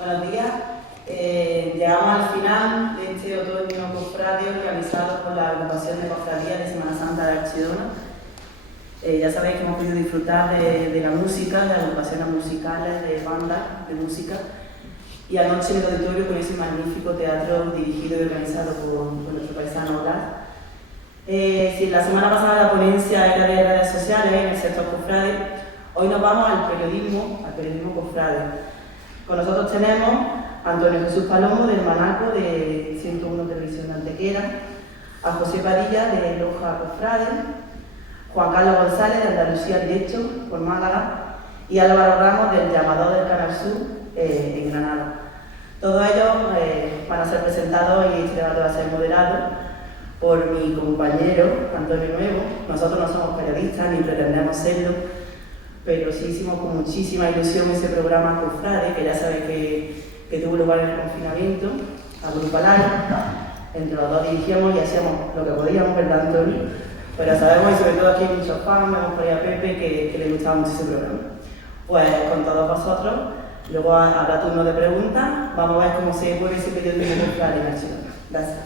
Buenos días. Llegamos al final de este otoño cofradio organizado por la agrupación de cofradías de Semana Santa de Archidona. Ya sabéis que hemos podido disfrutar de la música, de agrupaciones musicales, de bandas de música, y anoche en el auditorio con ese magnífico teatro dirigido y organizado por nuestro paisano Blas. Si la semana pasada la ponencia era de redes sociales en el sector cofrade, hoy nos vamos al periodismo cofrade. Con nosotros tenemos a Antonio Jesús Palomo del Manaco de 101 Televisión de Antequera, a José Padilla de Loja Cofrade, Juan Carlos González de Andalucía Directo por Málaga y Álvaro Ramos del Llamador del Canal Sur en Granada. Todos ellos van a ser presentados y este debate va a ser moderado por mi compañero Antonio Nuevo. Nosotros no somos periodistas ni pretendemos serlo, pero sí hicimos con muchísima ilusión ese programa Cofrade, que ya sabéis que tuvo lugar en el confinamiento, a Grupo Live. Entre los dos dirigíamos y hacíamos lo que podíamos, ¿verdad, Antonio? Pero sabemos, y sobre todo aquí hay muchos fans, vemos por ahí a Pepe, que le gustaba mucho ese programa. Pues con todos vosotros, luego habrá turno de preguntas, vamos a ver cómo se mueve ese periodismo Cofrade en Archidona. Gracias.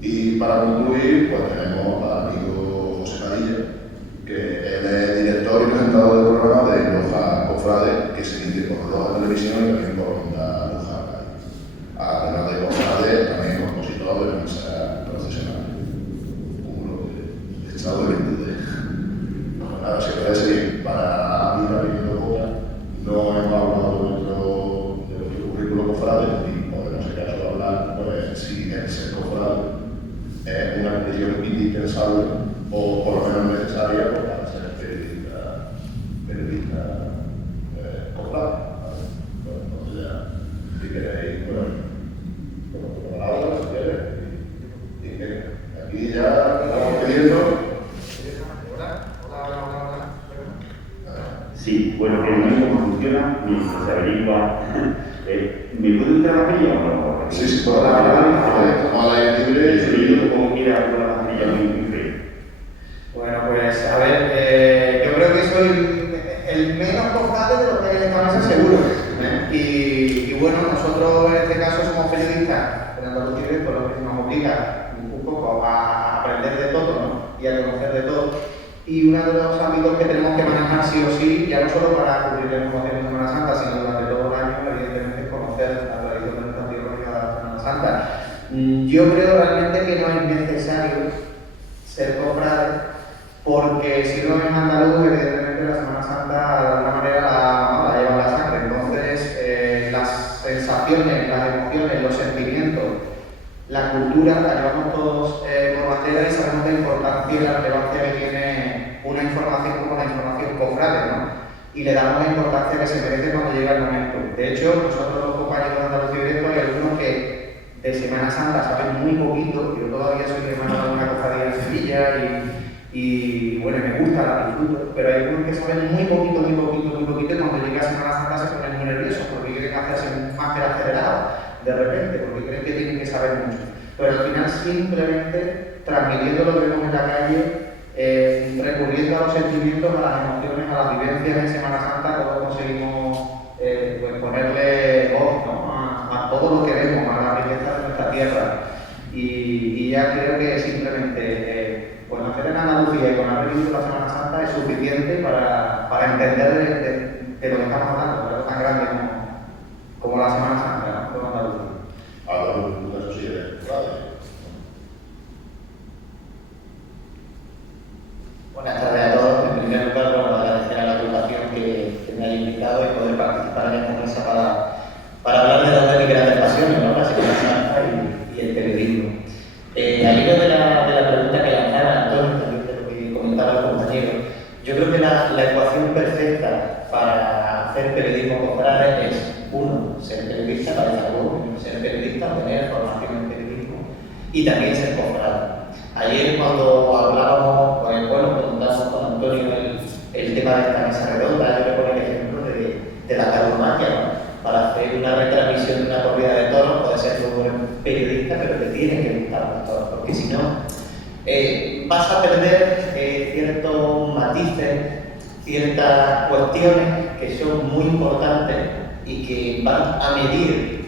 Y para concluir, pues tenemos al amigo José Padilla, que él es director y presentador del programa de Loja Cofrade, que se emite por Loja Televisión y también por Onda Loja. Además de Cofrade, también compositor de misa procesional. Un estado de virtud. Pues nada, si parece, para ir abriendo boca, no hemos hablado de nuestro currículo Cofrade y podemos, en caso de hablar, pues si el ser Cofrade es una condición indispensable o por lo menos necesaria para ser periodista cofrade. Entonces ya, si queréis, con palabras, si queréis, y que aquí ya estamos pidiendo. Sí, bueno, que no sé cómo funciona, ni se averigua. ¿Me puedo entrar a la mascarilla o no? Sí, por la aire libre. ¿Cómo quiera con la mascarilla muy fría? Bueno, pues a ver, yo creo que soy el menos cofrade de lo que hay en esta mesa seguro. Y bueno, nosotros en este caso somos periodistas en Andalucía, por lo que nos obliga un poco a aprender de todo, ¿no? Y a y uno de los ámbitos que tenemos que manejar sí o sí, ya no solo para cubrir la información de Semana Santa, sino durante todo el año, evidentemente, es conocer la tradición de nuestra tierra de la Semana Santa. Yo creo realmente que no es necesario ser cofrade, porque si uno es andaluz, evidentemente la Semana Santa de alguna manera la lleva en la sangre. Entonces, las sensaciones, las emociones, los sentimientos, la cultura la llevamos todos por bandera y sabemos la importancia y la relevancia que tiene una información como la información cofrade, ¿no? Y le damos la importancia que se merece cuando llega el momento. De hecho, nosotros los compañeros de Andalucía Directo hay algunos que de Semana Santa saben muy poquito. Yo todavía soy hermano de una cofradía en Sevilla y bueno, me gusta, la disfruto, pero hay algunos que saben muy poquito y cuando llega Semana Santa se ponen muy nerviosos porque quieren hacerse un máster acelerado de repente, porque creen que tienen que saber mucho. Pero al final simplemente transmitiendo lo que vemos en la calle, recurriendo a los sentimientos, a las emociones, a las vivencias en Semana Santa, todos conseguimos pues ponerle voz, ¿no? a todo lo que vemos, a la riqueza de nuestra tierra. Y ya creo que simplemente pues nacer en Andalucía y con haber vivido la Semana Santa es suficiente para entender de lo que estamos hablando, de algo tan grande como la Semana Santa, ¿no? Como Andalucía. Hablamos de eso sí, de cofrade. Buenas tardes a todos. En primer lugar, bueno, agradecer a la agrupación que me haya invitado y poder participar en esta mesa para hablar de dos de mis grandes pasiones, ¿no? La Semana Santa y el periodismo. Al hilo de la pregunta que lanzaba Antonio, también de lo que comentaba el compañero, yo creo que la ecuación perfecta para hacer periodismo cofrade es, uno, ser periodista, parece algo, ser periodista, tener formación en periodismo y también ser cofrade. Ayer cuando hablábamos, preguntábamos con Antonio el tema de esta mesa redonda, yo le pongo el ejemplo de la tauromaquia, ¿no? Para hacer una retransmisión de una corrida de toros, puede ser muy buen periodista, pero te tiene que gustar los toros, porque si no, vas a perder ciertos matices, ciertas cuestiones que son muy importantes y que van a medir,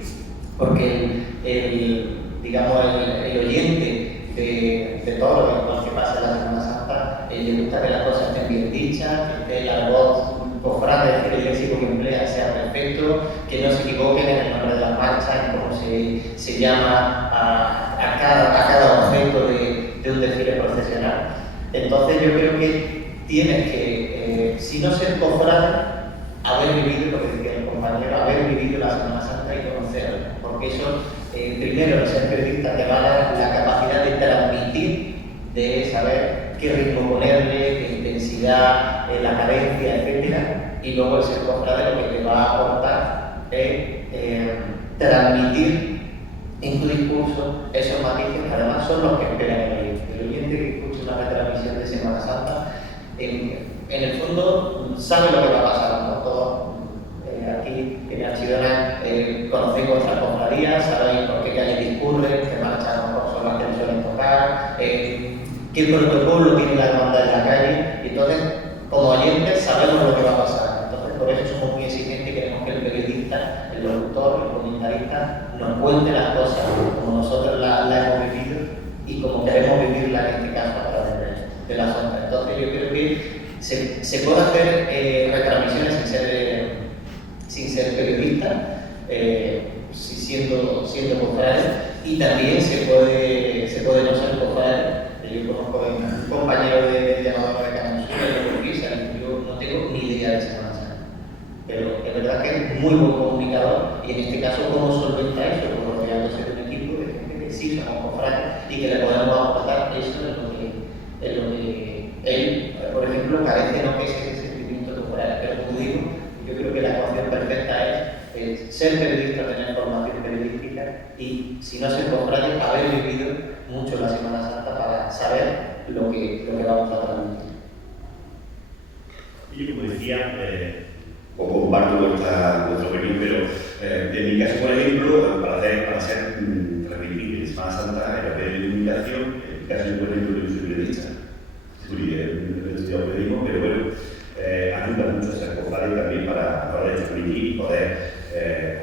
porque el oyente de todo lo que pasa en la Semana Santa, le gusta que las cosas estén bien dichas, que esté la voz cofrade, que el léxico que emplea sea perfecto, que no se equivoquen en el nombre de las marchas, en cómo se llama a cada objeto de un desfile procesional. Entonces yo creo que tienes que, si no ser cofrade, haber vivido lo que decía el compañero, haber vivido la Semana Santa y conocerla, porque eso, primero, el ser periodista te va a dar la capacidad de transmitir, de saber qué ritmo ponerle, qué intensidad, la cadencia, etc. Y luego el ser cofrade lo que te va a aportar es transmitir en tu discurso esos matices que además son los que esperan el oyente. El oyente que escucha una retransmisión de Semana Santa, en el fondo sabe lo que va a pasar, ¿no? Todos aquí en Archidona conocéis vuestras cofradías, sabéis por qué calles discurren, qué marchas son las que suelen tocar, qué protocolo tiene la hermandad en la calle, y entonces como oyentes sabemos lo que va a pasar. Entonces por eso somos muy exigentes y queremos que el periodista, el locutor, el comentarista nos cuente las cosas como nosotros las hemos vivido y como queremos vivirla en este caso a través de las ondas. Entonces yo creo que se puede hacer retransmisiones sin ser periodista, siendo cofrade, y también se puede no ser cofrade. Yo conozco a un compañero de llamado de Canasura, yo no tengo ni idea de Semana Santa, pero es verdad que es muy buen comunicador, y en este caso cómo solventa eso, como rodeándose de un equipo de gente que sí somos cofrades y que le podemos aportar eso en lo que él, por ejemplo, carece, no que es ese sentimiento cofrade, pero como digo, yo creo que la ecuación perfecta es ser periodista, tener formación periodística y, si no ser cofrade, haber vivido mucho la Semana Santa para saber lo que vamos a transmitir. Yo, como decía, comparto vuestra opinión, pero en mi caso, por ejemplo, para ser transmitir en Semana Santa, el papel de comunicación, en mi caso, por ejemplo, yo soy periodista, he estudiado periodismo, pero bueno, ayuda mucho a ser cofrade también para poder transmitir y poder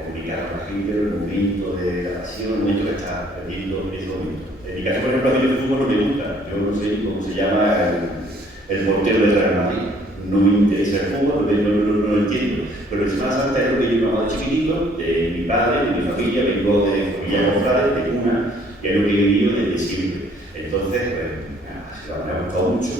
comunicar con la gente el momento de la pasión, el momento que está perdiendo en ese momento. En mi caso, por ejemplo, a mí el fútbol no me gusta, yo no sé cómo se llama el portero del Real Madrid. No me interesa el fútbol, porque no lo entiendo. Pero en Semana Santa es lo que yo me hago de chiquitito, de mi padre, de mi familia, vengo de familia cofrade, de cuna, que es lo que he vivido desde siempre. Entonces, pues, me ha gustado mucho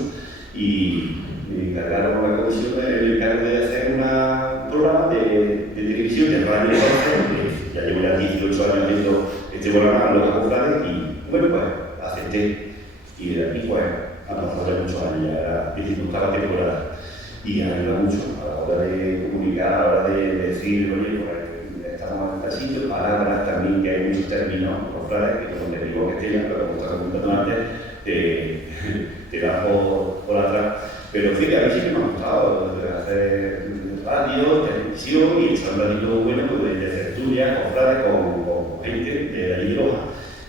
y me encargaron con la comisión el encargo de hacer un programa de televisión, de radio de que ya llevo ya 18 años haciendo este programa, los cofrades, y bueno, pues acepté. Y de aquí, pues, han pasado ya muchos años, ya era 18ª temporada. Y ayuda mucho a la hora de comunicar, a la hora de decir, oye, pues estamos en el sitio, palabras también, que hay muchos términos, cofrades, que donde digo que tengan, pero como estaba comentando antes, te da por atrás. Pero fíjate, a mí sí que me ha gustado hacer radio, televisión y echar un ratito bueno pues, de tertulia, cofrades con gente de allí de Loja.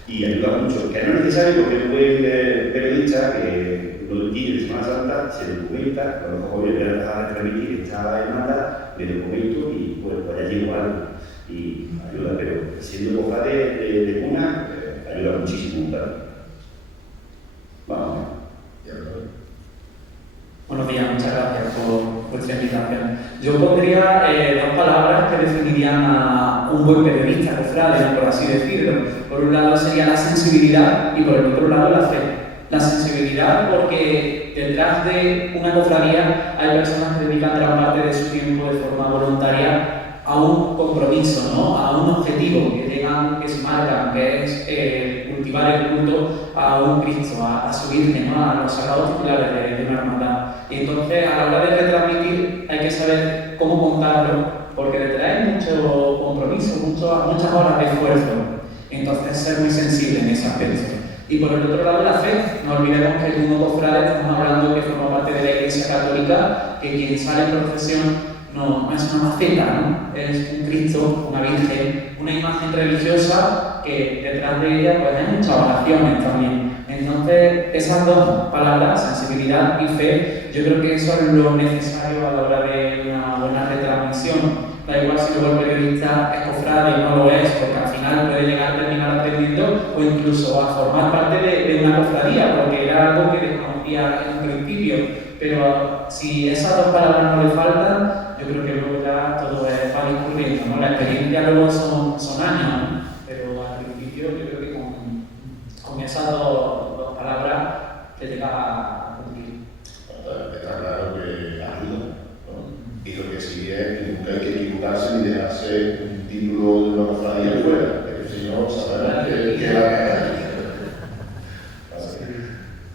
Y ayuda mucho, que no es necesario porque un buen periodista que lo entiende de Semana Santa se documenta, con los jóvenes le dejan de transmitir esta demanda, le documento y pues ya llego algo y ayuda, pero siendo cofrade de cuna ayuda muchísimo, ¿verdad? Vamos. Buenos días, muchas gracias por vuestra invitación. Yo pondría dos palabras que definirían a un buen periodista, cofrade, por así decirlo. Por un lado sería la sensibilidad y por el otro lado la fe. La sensibilidad porque detrás de una cofradía hay personas que dedican gran parte de su tiempo de forma voluntaria a un compromiso, ¿no? A un objetivo que se marcan, que es cultivar el culto a un Cristo, a su Virgen, ¿no? A los sagrados titulares de una hermandad. Y entonces, a la hora de retransmitir, hay que saber cómo contarlo, porque detrás hay mucho compromiso, muchas horas de esfuerzo. Entonces, ser muy sensible en ese aspecto. Y por el otro lado, la fe. No olvidemos que el mundo cofrade, estamos hablando que forma parte de la Iglesia Católica, que quien sale en procesión no es una maceta, ¿no? Es un Cristo, una Virgen, una imagen religiosa que detrás de ella pues, hay muchas oraciones también. Entonces, esas dos palabras, sensibilidad y fe, yo creo que eso es lo necesario a la hora de una buena retransmisión. Da igual si luego el periodista es cofrade y no lo es, porque al final puede llegar a terminar aprendiendo o incluso a formar parte de una cofradía, porque era algo que desconocía en un principio. Pero si esas dos palabras no le faltan, yo creo que luego ya todo va discurriendo, ¿no? La experiencia luego son años, ¿no? Pero al principio yo creo que con esas dos palabras te llega a cumplir. Está claro que ayuda, ¿no? Y lo que sí es que nunca hay que equivocarse ni dejarse un título de una cofradía fuera, que el Señor sabrá que la cara.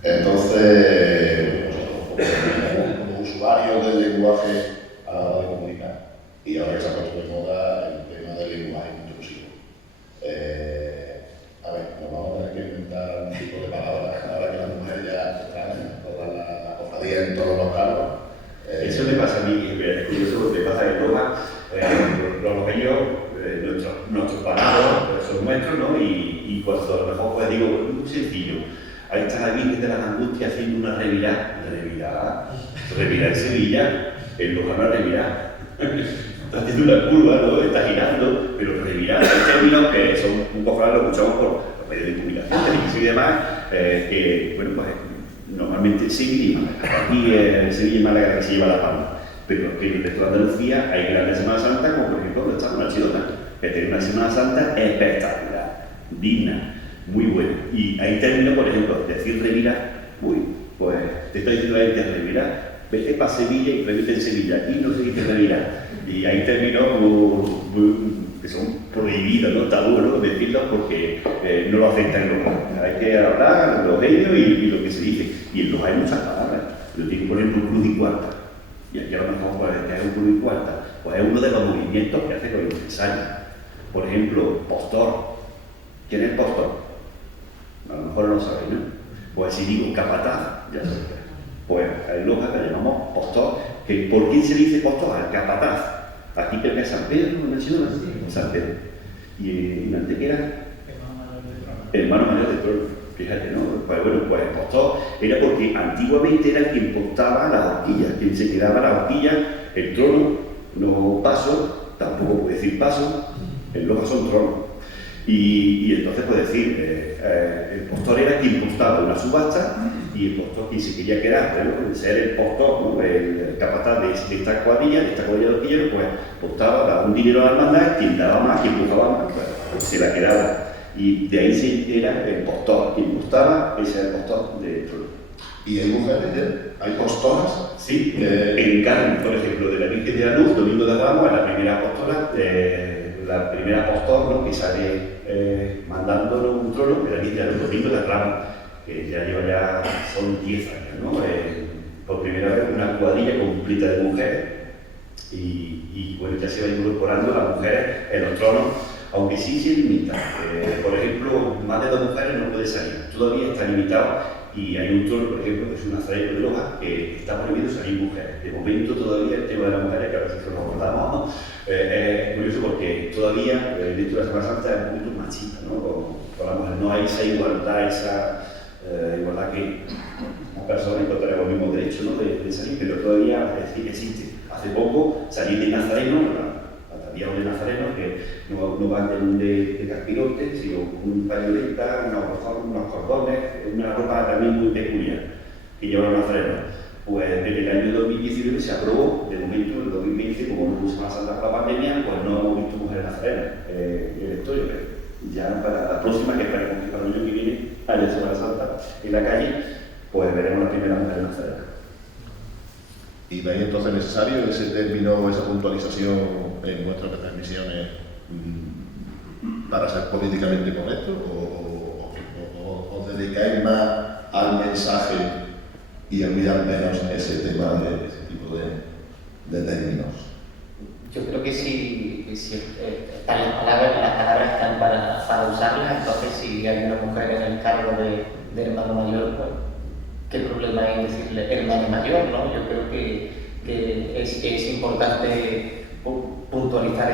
Entonces, como usuarios del lenguaje a la hora de comunicar, y ahora que se ha puesto de moda el tema del lenguaje inclusivo. A ver, nos vamos a tener que inventar un tipo de palabras ahora que las mujeres ya están en toda la cofradía, en todos los cargos. Eso me pasa a mí, es curioso, me pasa en Roma, los lojeños, nuestros parados son nuestros, ¿no? Y cuando a lo mejor pues digo, muy sencillo, ahí está la Virgen de las Angustias haciendo una revirada en Sevilla, en Loja no revirada. Está haciendo una curva, ¿no? Está girando, pero revirada. Hay términos que son un poco raros, lo escuchamos por los medios de comunicación, televisión y demás, que, bueno, pues normalmente Sevilla y Málaga. Aquí en Sevilla y Málaga que se lleva la palma. Pero que en el resto de Andalucía hay grandes Semana Santa, como por ejemplo donde estamos en Archidona, que tiene una Semana Santa espectacular, digna, muy buena. Y hay términos, por ejemplo, decir revirar, pues te estoy diciendo a gente revirar, vete para Sevilla y revite en Sevilla, aquí no se dice revirar. Y hay términos que son prohibidos, ¿no? Tabú, ¿no? Decirlos porque no lo aceptan en los. Hay que hablar los ellos y lo que se dice. Y en los hay muchas palabras. Yo digo, por ejemplo, cruz y cuarta. Y aquí a lo mejor pues, que es un cruz y cuarta. Pues es uno de los movimientos que hace los empresarios. Por ejemplo, postor. ¿Quién es postor? A lo mejor no lo sabéis, ¿no? Pues si digo capataz, ya sabéis. Pues en Loja le llamamos postor. ¿Por quién se dice postor? Al capataz. Aquí creo que es San Pedro, ¿no menciono? San Pedro. Y en Antequera, hermano mayor de trono. Fíjate, ¿no? Pues bueno, pues el postor era porque antiguamente era quien portaba las horquillas, quien se quedaba las horquillas, el trono, no paso, tampoco puede decir paso, en Loja son tronos. Y entonces, pues decir, el postor era quien postaba una subasta y el postor quien se quería quedar, ¿no? Ser el postor, ¿no? El capataz de esta cuadrilla de orquilleros, pues postaba, daba un dinero a la hermandad, quien daba más, quien pujaba más, pues se la quedaba. Y de ahí se era el postor, quien postaba, ese era el postor de todo. ¿Y hay mujeres? ¿Hay postoras? Sí, en Carmen, por ejemplo, de la Virgen de la Luz, Domingo de Ramos, es la primera apóstola, la primera apóstol, ¿no? Que sale mandándonos un trono de la Virgen de la Luz, Domingo de Ramos, que ya lleva ya, son 10 años, ¿no? Por primera vez una cuadrilla completa de mujeres y bueno, ya se va incorporando las mujeres en los tronos, aunque sí se limita. Por ejemplo, más de 2 mujeres no puede salir, todavía está limitado. Y hay un trono, por ejemplo, que es un nazareno de Loja, que está prohibido salir mujeres. De momento todavía el tema de las mujeres, que a veces nos acordamos, ¿no? Es curioso porque todavía dentro de la Semana Santa es un poquito machista, ¿no? Con la mujer no hay esa igualdad, igualdad que una persona encontrará los mismos derechos, ¿no? de salir, pero todavía existe. Hace poco salí de nazareno, había un nazareno que no van de caspirote, sino un pañoleta, unos cordones, una ropa también muy peculiar que llevan los nazarenos. Pues desde el año 2019 se aprobó, de momento en el 2020, como no hubo Semana Santa por la pandemia, pues no hemos visto mujeres nazarenas en la historia. Ya para la próxima, que esperemos que para el año que viene haya Semana Santa en la calle, pues veremos las primeras mujeres nazarenas. ¿Y veis entonces necesario ese término, esa puntualización en nuestras transmisiones para ser políticamente correctos? ¿O dedicáis más al mensaje y olvidar menos ese tema de ese tipo de términos? Yo creo que si están las palabras están para usarlas, entonces si hay una mujer en el cargo de hermano mayor, pues ¿qué problema hay en decirle hermano mayor, no? Yo creo que es importante puntualizar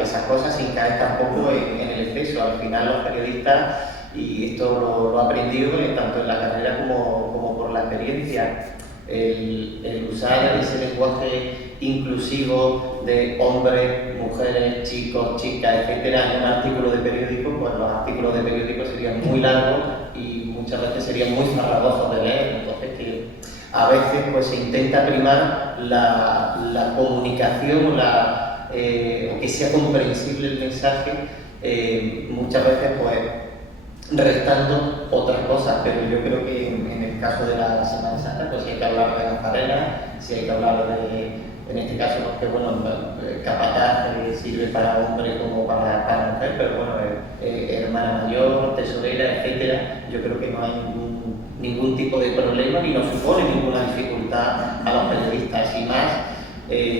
esas cosas sin caer tampoco en el exceso. Al final los periodistas, y esto lo he aprendido tanto en la carrera como por la experiencia, el usar ese lenguaje inclusivo de hombres, mujeres, chicos, chicas, etcétera, en un artículo de periódico, pues los artículos de periódico serían muy largos y muchas veces serían muy farragosos de leer. Entonces que a veces pues se intenta primar la comunicación o que sea comprensible el mensaje, muchas veces pues restando otras cosas, pero yo creo que en el caso de la Semana Santa pues si hay que hablar de Nazarena, si hay que hablar en este caso porque bueno, capataz sirve para hombre como para mujer, pero bueno, hermana mayor, tesorera, etcétera, yo creo que no hay ningún tipo de problema ni nos supone ninguna dificultad a los periodistas y más.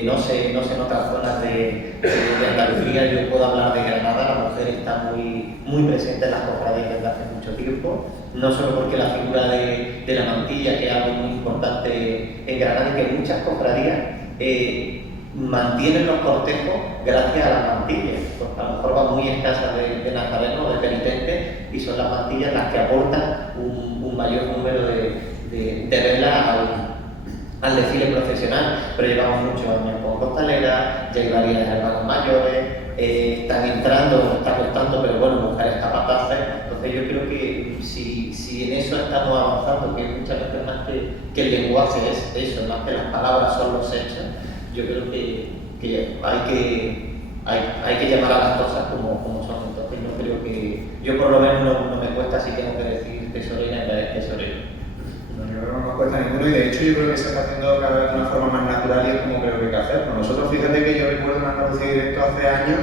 No sé en otras zonas de Andalucía. Yo puedo hablar de Granada, la mujer está muy presente en las cofradías desde hace mucho tiempo, no solo porque la figura de la mantilla, que es algo muy importante en Granada, y que muchas cofradías mantienen los cortejos gracias a las mantillas, porque a lo mejor van muy escasas de nazarenos o de penitentes y son las mantillas las que aportan un mayor número de velas al desfile profesional, pero llevamos muchos años con costaleras, ya hay varias hermanas mayores, están entrando, está costando, pero bueno, mujeres capataces. Entonces yo creo que si en eso estamos avanzando, que muchas veces más que el lenguaje es eso, más que las palabras son los hechos, yo creo que hay que llamar a las cosas como son. Entonces yo creo que yo por lo menos no me cuesta si tengo que decir tesorera en vez de tesorero. Yo creo que no nos cuesta ninguno y de hecho yo creo que se está haciendo cada vez de una forma más natural y es como creo que hay que hacerlo. Nosotros fíjate que yo recuerdo en Andalucía Directo hace años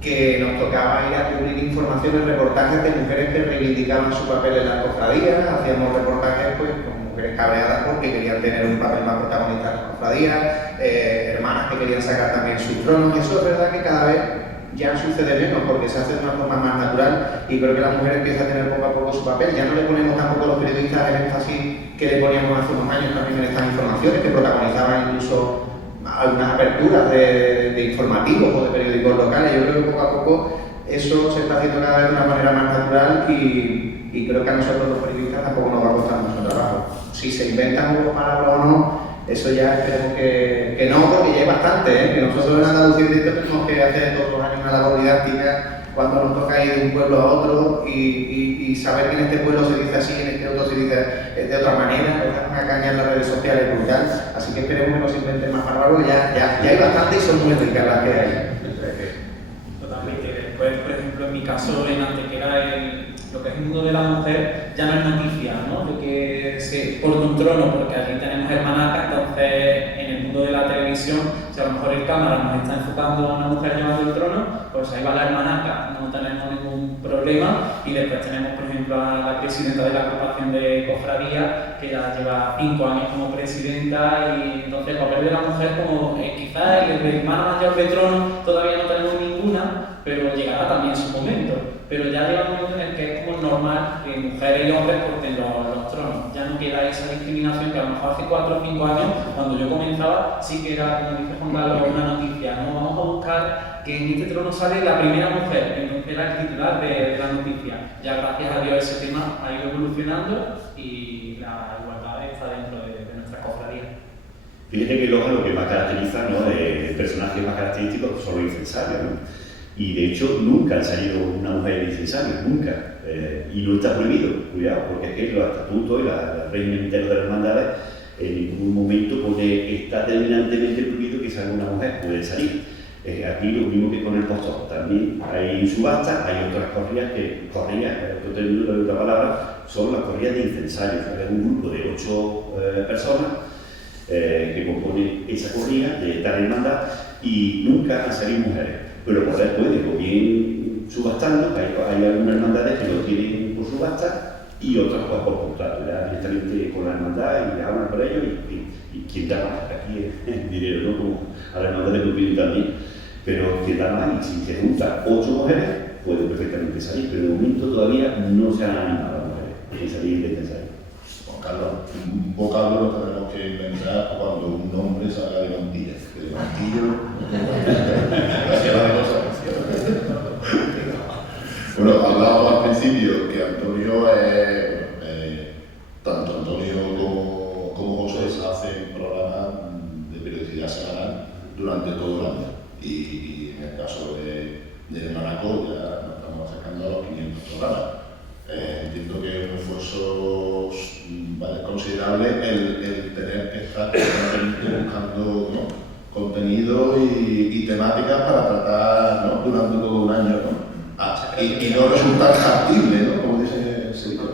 que nos tocaba ir a cubrir informaciones, reportajes de mujeres que reivindicaban su papel en las cofradías, hacíamos reportajes pues con mujeres cabreadas porque querían tener un papel más protagonista en las cofradías, hermanas que querían sacar también sus tronos, y eso es verdad que cada vez ya sucede menos porque se hace de una forma más natural y creo que la mujer empieza a tener poco a poco su papel. Ya no le ponemos tampoco a los periodistas el énfasis que le poníamos hace unos años también en estas informaciones, que protagonizaban incluso algunas aperturas de informativos o de periódicos locales. Yo creo que poco a poco eso se está haciendo cada vez de una manera más natural y creo que a nosotros los periodistas tampoco nos va a costar mucho trabajo. Si se inventan nuevas palabras o no, eso ya esperemos que no, porque ya hay bastante, que nosotros en Andalucía Directo tenemos que hacer todos los años una labor didáctica cuando nos toca ir de un pueblo a otro y saber que en este pueblo se dice así, en este otro se dice de otra manera, nos dan una caña en las redes sociales brutal, así que esperemos que no se inventen más palabras, ya hay bastante y son muy ricas las que hay. Totalmente. Después, por ejemplo, en mi caso, en Antequera, lo que es el mundo de la mujer ya no es noticia, ¿no? De que por un trono, porque aquí tenemos hermanacas, entonces en el mundo de la televisión, si a lo mejor el cámara nos está enfocando a una mujer llevando el trono, pues ahí va la hermanaca, no tenemos ningún problema. Y después tenemos, por ejemplo, a la presidenta de la agrupación de cofradía, que ya lleva 5 años como presidenta, y entonces el papel de la mujer, como quizás el de hermana mayor de trono todavía no tenemos ninguna, pero llegará también su momento. Pero ya llega un momento en el que es como normal que mujeres y hombres porten los tronos. Ya no queda esa discriminación que a lo mejor hace 4 o 5 años, cuando yo comenzaba, sí que era, como dice Juan Carlos, una noticia. ¿No? Vamos a buscar que en este trono sale la primera mujer, entonces era el titular de la noticia. Ya gracias a Dios ese tema ha ido evolucionando y la igualdad está dentro de nuestra cofradía. Fíjate que lo que más caracteriza, ¿no?, el personaje más característico son los incensarios, ¿no? Y de hecho nunca ha salido una mujer de incensario, nunca. Y no está prohibido, cuidado, porque es que los estatutos y el régimen interno de las hermandades en ningún momento está terminantemente prohibido que salga una mujer, puede salir. Aquí lo mismo que con el postor, también hay subastas, hay otras corridas, otro término de otra palabra, son las corridas de incensarios. Es un grupo de 8 personas que componen esa corrida de tal hermandad y nunca han salido mujeres. Pero por después, o bien subastando, hay algunas hermandades que lo tienen por subasta y otras pues, por contrato, ya directamente con la hermandad y hablan por ellos y quien da más, aquí es dinero, ¿no? Como a la hermandad de Pupil también, pero quien da más y si se juntan 8 mujeres, pueden perfectamente salir, pero de momento todavía no se han animado las mujeres en salir de ensayo. Juan Carlos, un vocablo lo tenemos que inventar cuando un hombre salga de mantilla. De mantillo. Bueno, hablábamos al principio que Antonio, tanto Antonio como José hacen programas de periodicidad semanal durante todo el año. Y en el caso de Manaco ya nos estamos acercando a los 500 programas. Entiendo que es un esfuerzo considerable el tener que estar buscando, ¿no?, contenido y temáticas para tratar, ¿no?, durante todo un año, ¿no? Y no resultar factible, ¿no?, como dice el sector.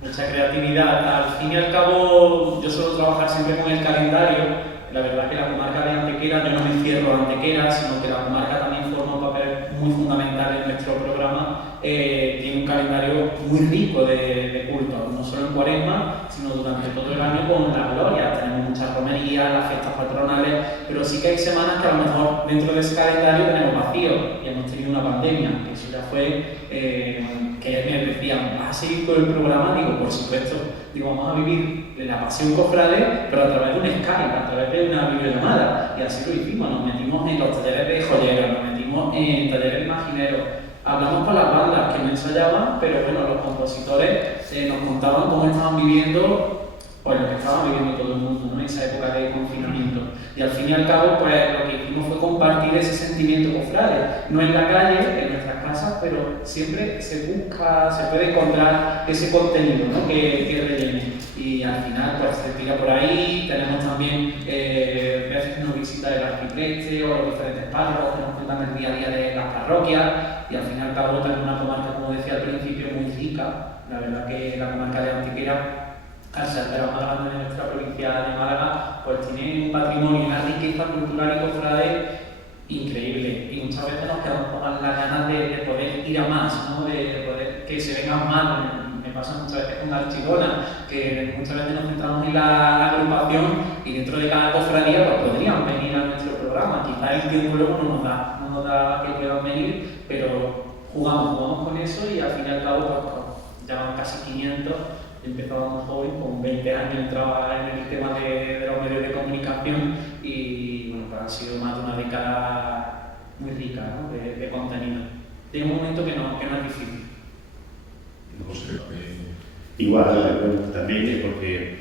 Mucha creatividad. Al fin y al cabo, yo suelo trabajar siempre con el calendario. La verdad que la comarca de Antequera, yo no me cierro a Antequera, sino que la comarca también forma un papel muy fundamental en nuestro programa. Tiene un calendario muy rico de culto, no solo en Cuaresma, sino durante todo el año con la gloria. Tenemos muchas romerías, las fiestas patronales, pero sí que hay semanas que a lo mejor dentro de ese calendario tenemos vacío y hemos tenido una pandemia, que eso ya fue, que me decían, ¿vas a seguir con el programa? Digo, por supuesto, digo, vamos a vivir la pasión cofrade, pero a través de un Skype, a través de una videollamada, y así lo hicimos, nos metimos en los talleres de joyeros, nos metimos en talleres de imagineros, hablamos con las bandas que no ensayaban, pero bueno, los compositores nos contaban cómo estaban viviendo, pues lo que estaba viviendo todo el mundo, ¿no?, en esa época de confinamiento. Y al fin y al cabo, pues lo que hicimos fue compartir ese sentimiento cofrade, no en la calle, en nuestras casas, pero siempre se puede encontrar ese contenido, ¿no?, que rellene. Y al final, pues se tira por ahí. Tenemos también veces que nos visita el arcipreste o los diferentes párrocos que nos cuentan el día a día de las parroquias. Y al fin y al cabo, tenemos una comarca, como decía al principio, muy rica. La verdad que la comarca de Antequera, al ser de la más grande de nuestra provincia de Málaga, pues tiene un patrimonio, una riqueza cultural y cofrade increíble. Y muchas veces nos quedamos con las ganas de poder ir a más, ¿no?, de poder que se vengan más. Me pasa muchas veces con Archidona, que muchas veces nos centramos en la agrupación y dentro de cada cofradía pues podrían venir a nuestro programa. Quizás el tiempo luego no nos da que puedan venir, pero jugamos con eso y al fin y al cabo pues ya van casi 500. Empezaba muy joven, con 20 años entraba en el tema de los medios de comunicación y bueno, pues ha sido más de una década muy rica, ¿no?, de contenido. Llega un momento que no es difícil. No sé, Igual, bueno, también es porque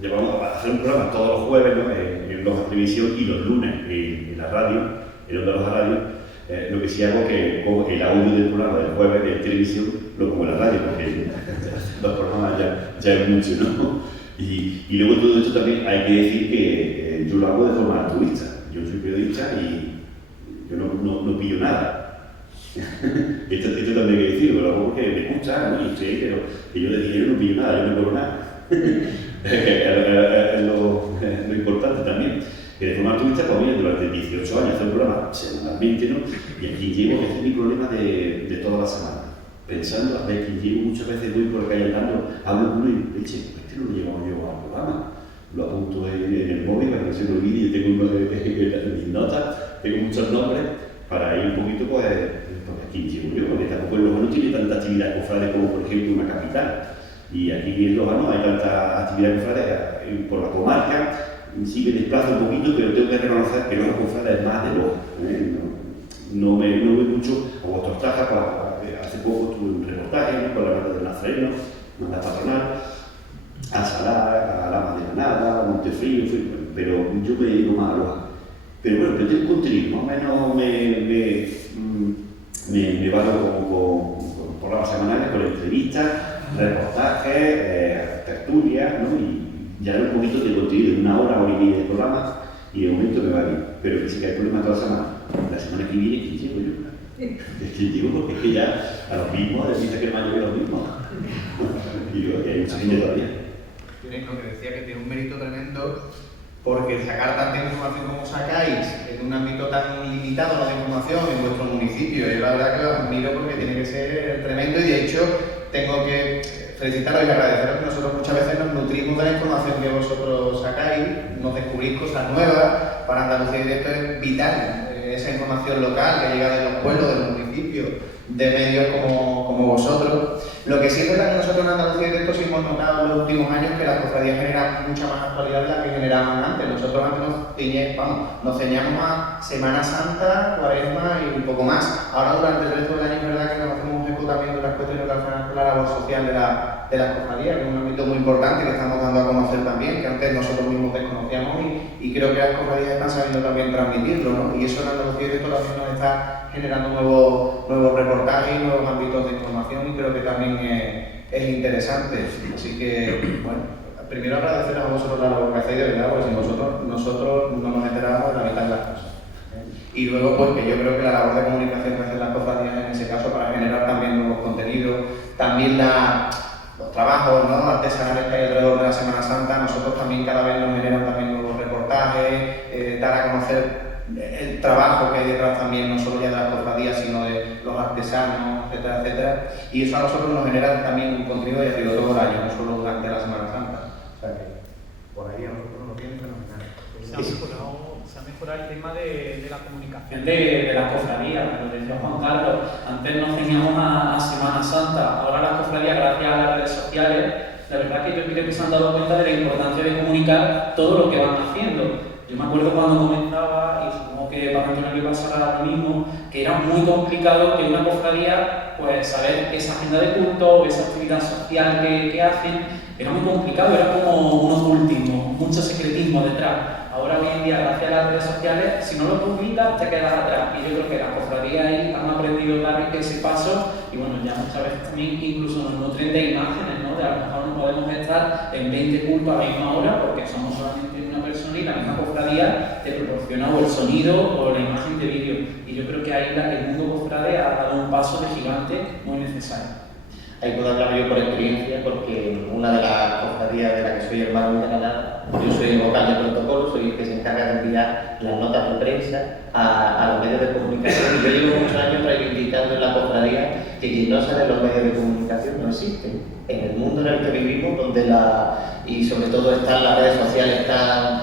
llevamos a hacer un programa todos los jueves, ¿no?, en Loja Televisión y los lunes en la radio, en Onda Loja Radio, Lo que sí hago es que pongo el audio del programa del jueves de televisión, lo pongo en la radio, porque los programas ya es mucho, ¿no? Y luego todo esto también hay que decir que yo lo hago de forma altruista. Yo soy periodista y yo no pillo nada. esto también hay que decirlo, lo hago porque me escuchan, ¿no? Y estoy ahí, pero que yo de dinero no pillo nada, yo no cobro nada. Es lo importante también. Que de forma altruista, pues mira, durante 18 años hacer un programa semanalmente, ¿no? Y aquí llevo, ese es mi problema de toda la semana. Pensando, a ver, que llevo muchas veces, voy por la calle andando, hablo con uno y dice, este no lo llevamos yo al programa. Lo apunto en el móvil para que no se me olvide, yo tengo mis notas, tengo muchos nombres para ir un poquito, pues aquí llevo yo, porque tampoco en Loja no tiene tanta actividad cofrade como por ejemplo una capital. Y aquí en Loja no hay tanta actividad cofrade por la comarca. Sí me desplazo un poquito, pero tengo que reconocer que Loja cofrade es más de Loja. No voy mucho a Guastortaja. Hace poco tuve un reportaje, ¿no?, con la banda del Nazareno, una patronal, a Salá, a Lama de Granada, a Montefrío, pero yo me he ido más a Loja. Pero bueno, pero tengo contenido, más o menos me valgo con programas semanales, con entrevistas, reportajes, tertulias, ¿no? Y ya un poquito de contenido, una hora y media de programa, y de momento me va bien. Pero que sí que hay problemas toda la semana. La semana que viene, ¿quién llego yo? Es que digo, porque es que ya a los mismos, dice que me han llegado los mismos. Y digo, que hay mucha gente todavía. Lo que decía, que tiene un mérito tremendo, porque sacar tanta información como sacáis en un ámbito tan limitado de información en vuestro municipio, yo la verdad que lo admiro porque tiene que ser tremendo, y de hecho tengo que felicitaros y agradeceros que nosotros muchas veces nos nutrimos de la información que vosotros sacáis, nos descubrís cosas nuevas. Para Andalucía Directo es vital esa información local que llega de los pueblos, de los municipios, de medios como vosotros. Lo que sí es verdad que nosotros en Andalucía Directo sí hemos notado en los últimos años que las cofradías generan mucha más actualidad de la que generaban antes. Nosotros antes nos ceñamos a Semana Santa, Cuaresma y un poco más. Ahora durante el resto del año es verdad que nos hacemos eco también de las cuestiones relacionadas con la labor social de las cofradías, que es un ámbito muy importante que estamos dando a conocer también, que antes nosotros mismos desconocíamos, y creo que las cofradías están sabiendo también transmitirlo, ¿no? Y eso en Andalucía Directo también nos está generando nuevos reportajes y nuevos ámbitos de información, y creo que también es interesante. Así que, bueno, primero agradeceros a vosotros la labor que hacéis, de verdad, porque sin vosotros nosotros no nos enterábamos de la mitad de las cosas. Y luego, pues que yo creo que la labor de comunicación que hacen las cofradías en ese caso para generar también nuevos contenidos, también los trabajos, ¿no?, artesanales que hay alrededor de la Semana Santa, nosotros también cada vez nos generan también nuevos reportajes, dar a conocer el trabajo que hay detrás también, no solo ya de las cofradías, sino de los artesanos, etcétera, etcétera. Y eso a nosotros nos genera también un contenido, ya digo, todo el año, no solo durante la Semana Santa. O sea que por ahí a nosotros nos viene fenomenal. Se ha mejorado el tema de la comunicación de las cofradías, como decía Juan Carlos. Antes nos ceñíamos a Semana Santa, ahora las cofradías, gracias a las redes sociales, la verdad que yo creo que se han dado cuenta de la importancia de comunicar todo lo que van haciendo. Yo me acuerdo cuando comenzaba, y supongo que para Antonio le pasará lo mismo, que era muy complicado que una cofradía, pues saber esa agenda de culto, esa actividad social que hacen, era muy complicado, era como un ocultismo, mucho secretismo detrás. Ahora hoy en día, gracias a las redes sociales, si no lo publicas te quedas atrás, y yo creo que las cofradías ahí han aprendido a dar ese paso, y bueno, ya muchas veces también incluso nos nutren de imágenes, ¿no? De a lo mejor no podemos estar en 20 cultos a la misma hora porque somos solamente una persona y la misma cofradía te proporciona o el sonido o la imagen de vídeo, y yo creo que ahí el mundo cofrade ha dado un paso de gigante muy necesario. Ahí puedo hablar yo por experiencia, porque una de las cofradías de la que soy hermano de Granada, yo soy el vocal de protocolo, soy el que se encarga de enviar las notas de prensa a los medios de comunicación, y yo llevo muchos años reivindicando en la cofradía que quien no sabe los medios de comunicación no existen. En el mundo en el que vivimos, donde y sobre todo están las redes sociales están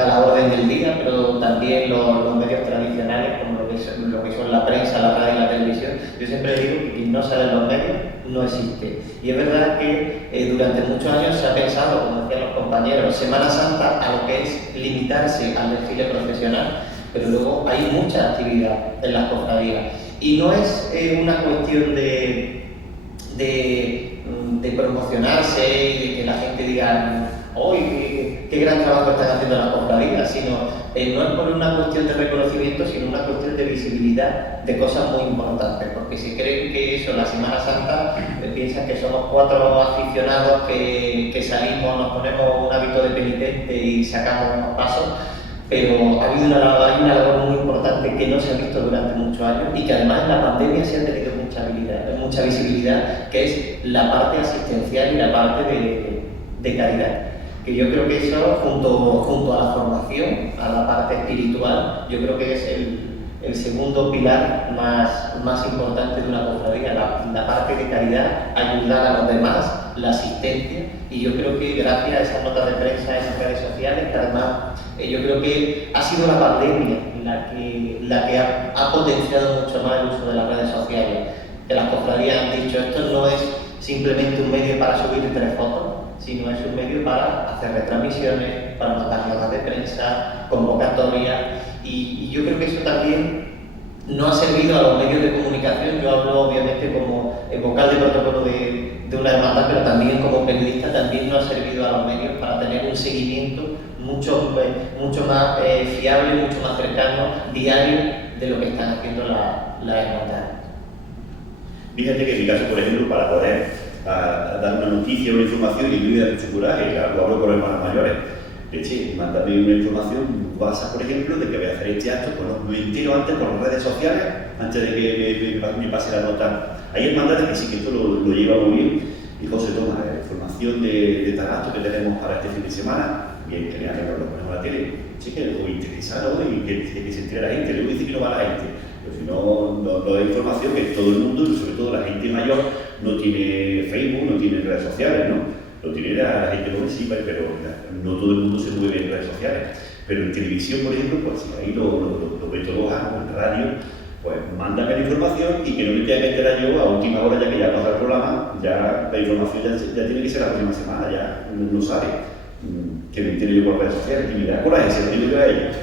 a la orden del día, pero también los medios tradicionales, como lo que son la prensa, la radio y la televisión, yo siempre digo que quien no sabe los medios no existe. Y es verdad que durante muchos años se ha pensado, como decían los compañeros, Semana Santa a lo que es limitarse al desfile profesional, pero luego hay mucha actividad en las cofradías. Y no es una cuestión de promocionarse y de que la gente diga hoy qué gran trabajo están haciendo las cofradías, sino no es por una cuestión de reconocimiento, sino una cuestión de visibilidad de cosas muy importantes, porque si creen que eso, la Semana Santa, piensan que somos 4 aficionados que salimos, nos ponemos un hábito de penitente y sacamos unos pasos, pero hay una labor muy importante que no se ha visto durante muchos años y que además en la pandemia se ha tenido mucha visibilidad, que es la parte asistencial y la parte de caridad. Que yo creo que eso, junto a la formación, a la parte espiritual, yo creo que es el segundo pilar más importante de una cofradía, la parte de caridad, ayudar a los demás, la asistencia, y yo creo que gracias a esas notas de prensa, a esas redes sociales, que además yo creo que ha sido la pandemia la que ha potenciado mucho más el uso de las redes sociales, que las cofradías han dicho, esto no es simplemente un medio para subir 3 fotos, sino es un medio para hacer retransmisiones, para mandar notas de prensa, convocatorias, y yo creo que eso también no ha servido a los medios de comunicación. Yo hablo obviamente como vocal de protocolo de una hermandad, pero también como periodista también no ha servido a los medios para tener un seguimiento mucho más fiable, mucho más cercano, diario, de lo que están haciendo las hermandades. Fíjate que en mi caso, por ejemplo, para poder dar una noticia, una información y yo voy a estructurar, lo hablo con los hermanos mayores. Leche, mándame una información, WhatsApp, por ejemplo, de que voy a hacer este acto, me entero antes por las redes sociales, antes de que me pase la nota. Hay hermandades que sí que esto lo lleva muy bien. Y José, toma información de tal acto que tenemos para este fin de semana. Bien, genial, que lo ponemos en la tele. Sí, que lo interesa, ¿no? Y que se entere la gente. Luego dice que no va la gente. Pero si no hay información que todo el mundo, y sobre todo la gente mayor, no tiene Facebook, no tiene redes sociales, ¿no? Lo tiene la gente progresiva, pero no todo el mundo se mueve en redes sociales. Pero en televisión, por ejemplo, pues si ahí lo ve todos en radio, pues mándame la información y que no me tenga que enterar yo a última hora, ya que ya pasa el programa, ya la información ya tiene que ser la próxima semana, ya no sabe. Que me entere yo por redes sociales, y mira, coraje, se lo digo yo a ellos.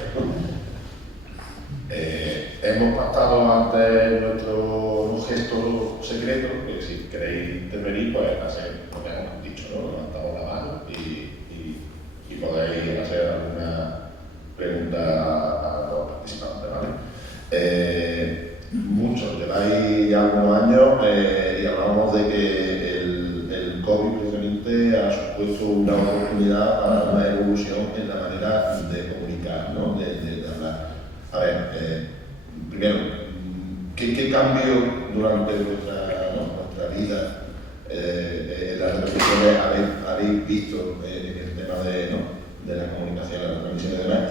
Hemos pactado antes nuestro gesto secreto, que si queréis intervenir, pues hacer lo que hemos dicho, ¿no? Levantamos la mano y podéis hacer alguna pregunta a los participantes, ¿vale? Muchos lleváis ya algunos años y hablamos de que el COVID precisamente ha supuesto una oportunidad para una evolución en la manera de comunicar, ¿no? de hablar. A ver, primero, ¿qué cambio durante nuestra vida, las repercusiones habéis visto en el tema de la comunicación, la transmisión y demás?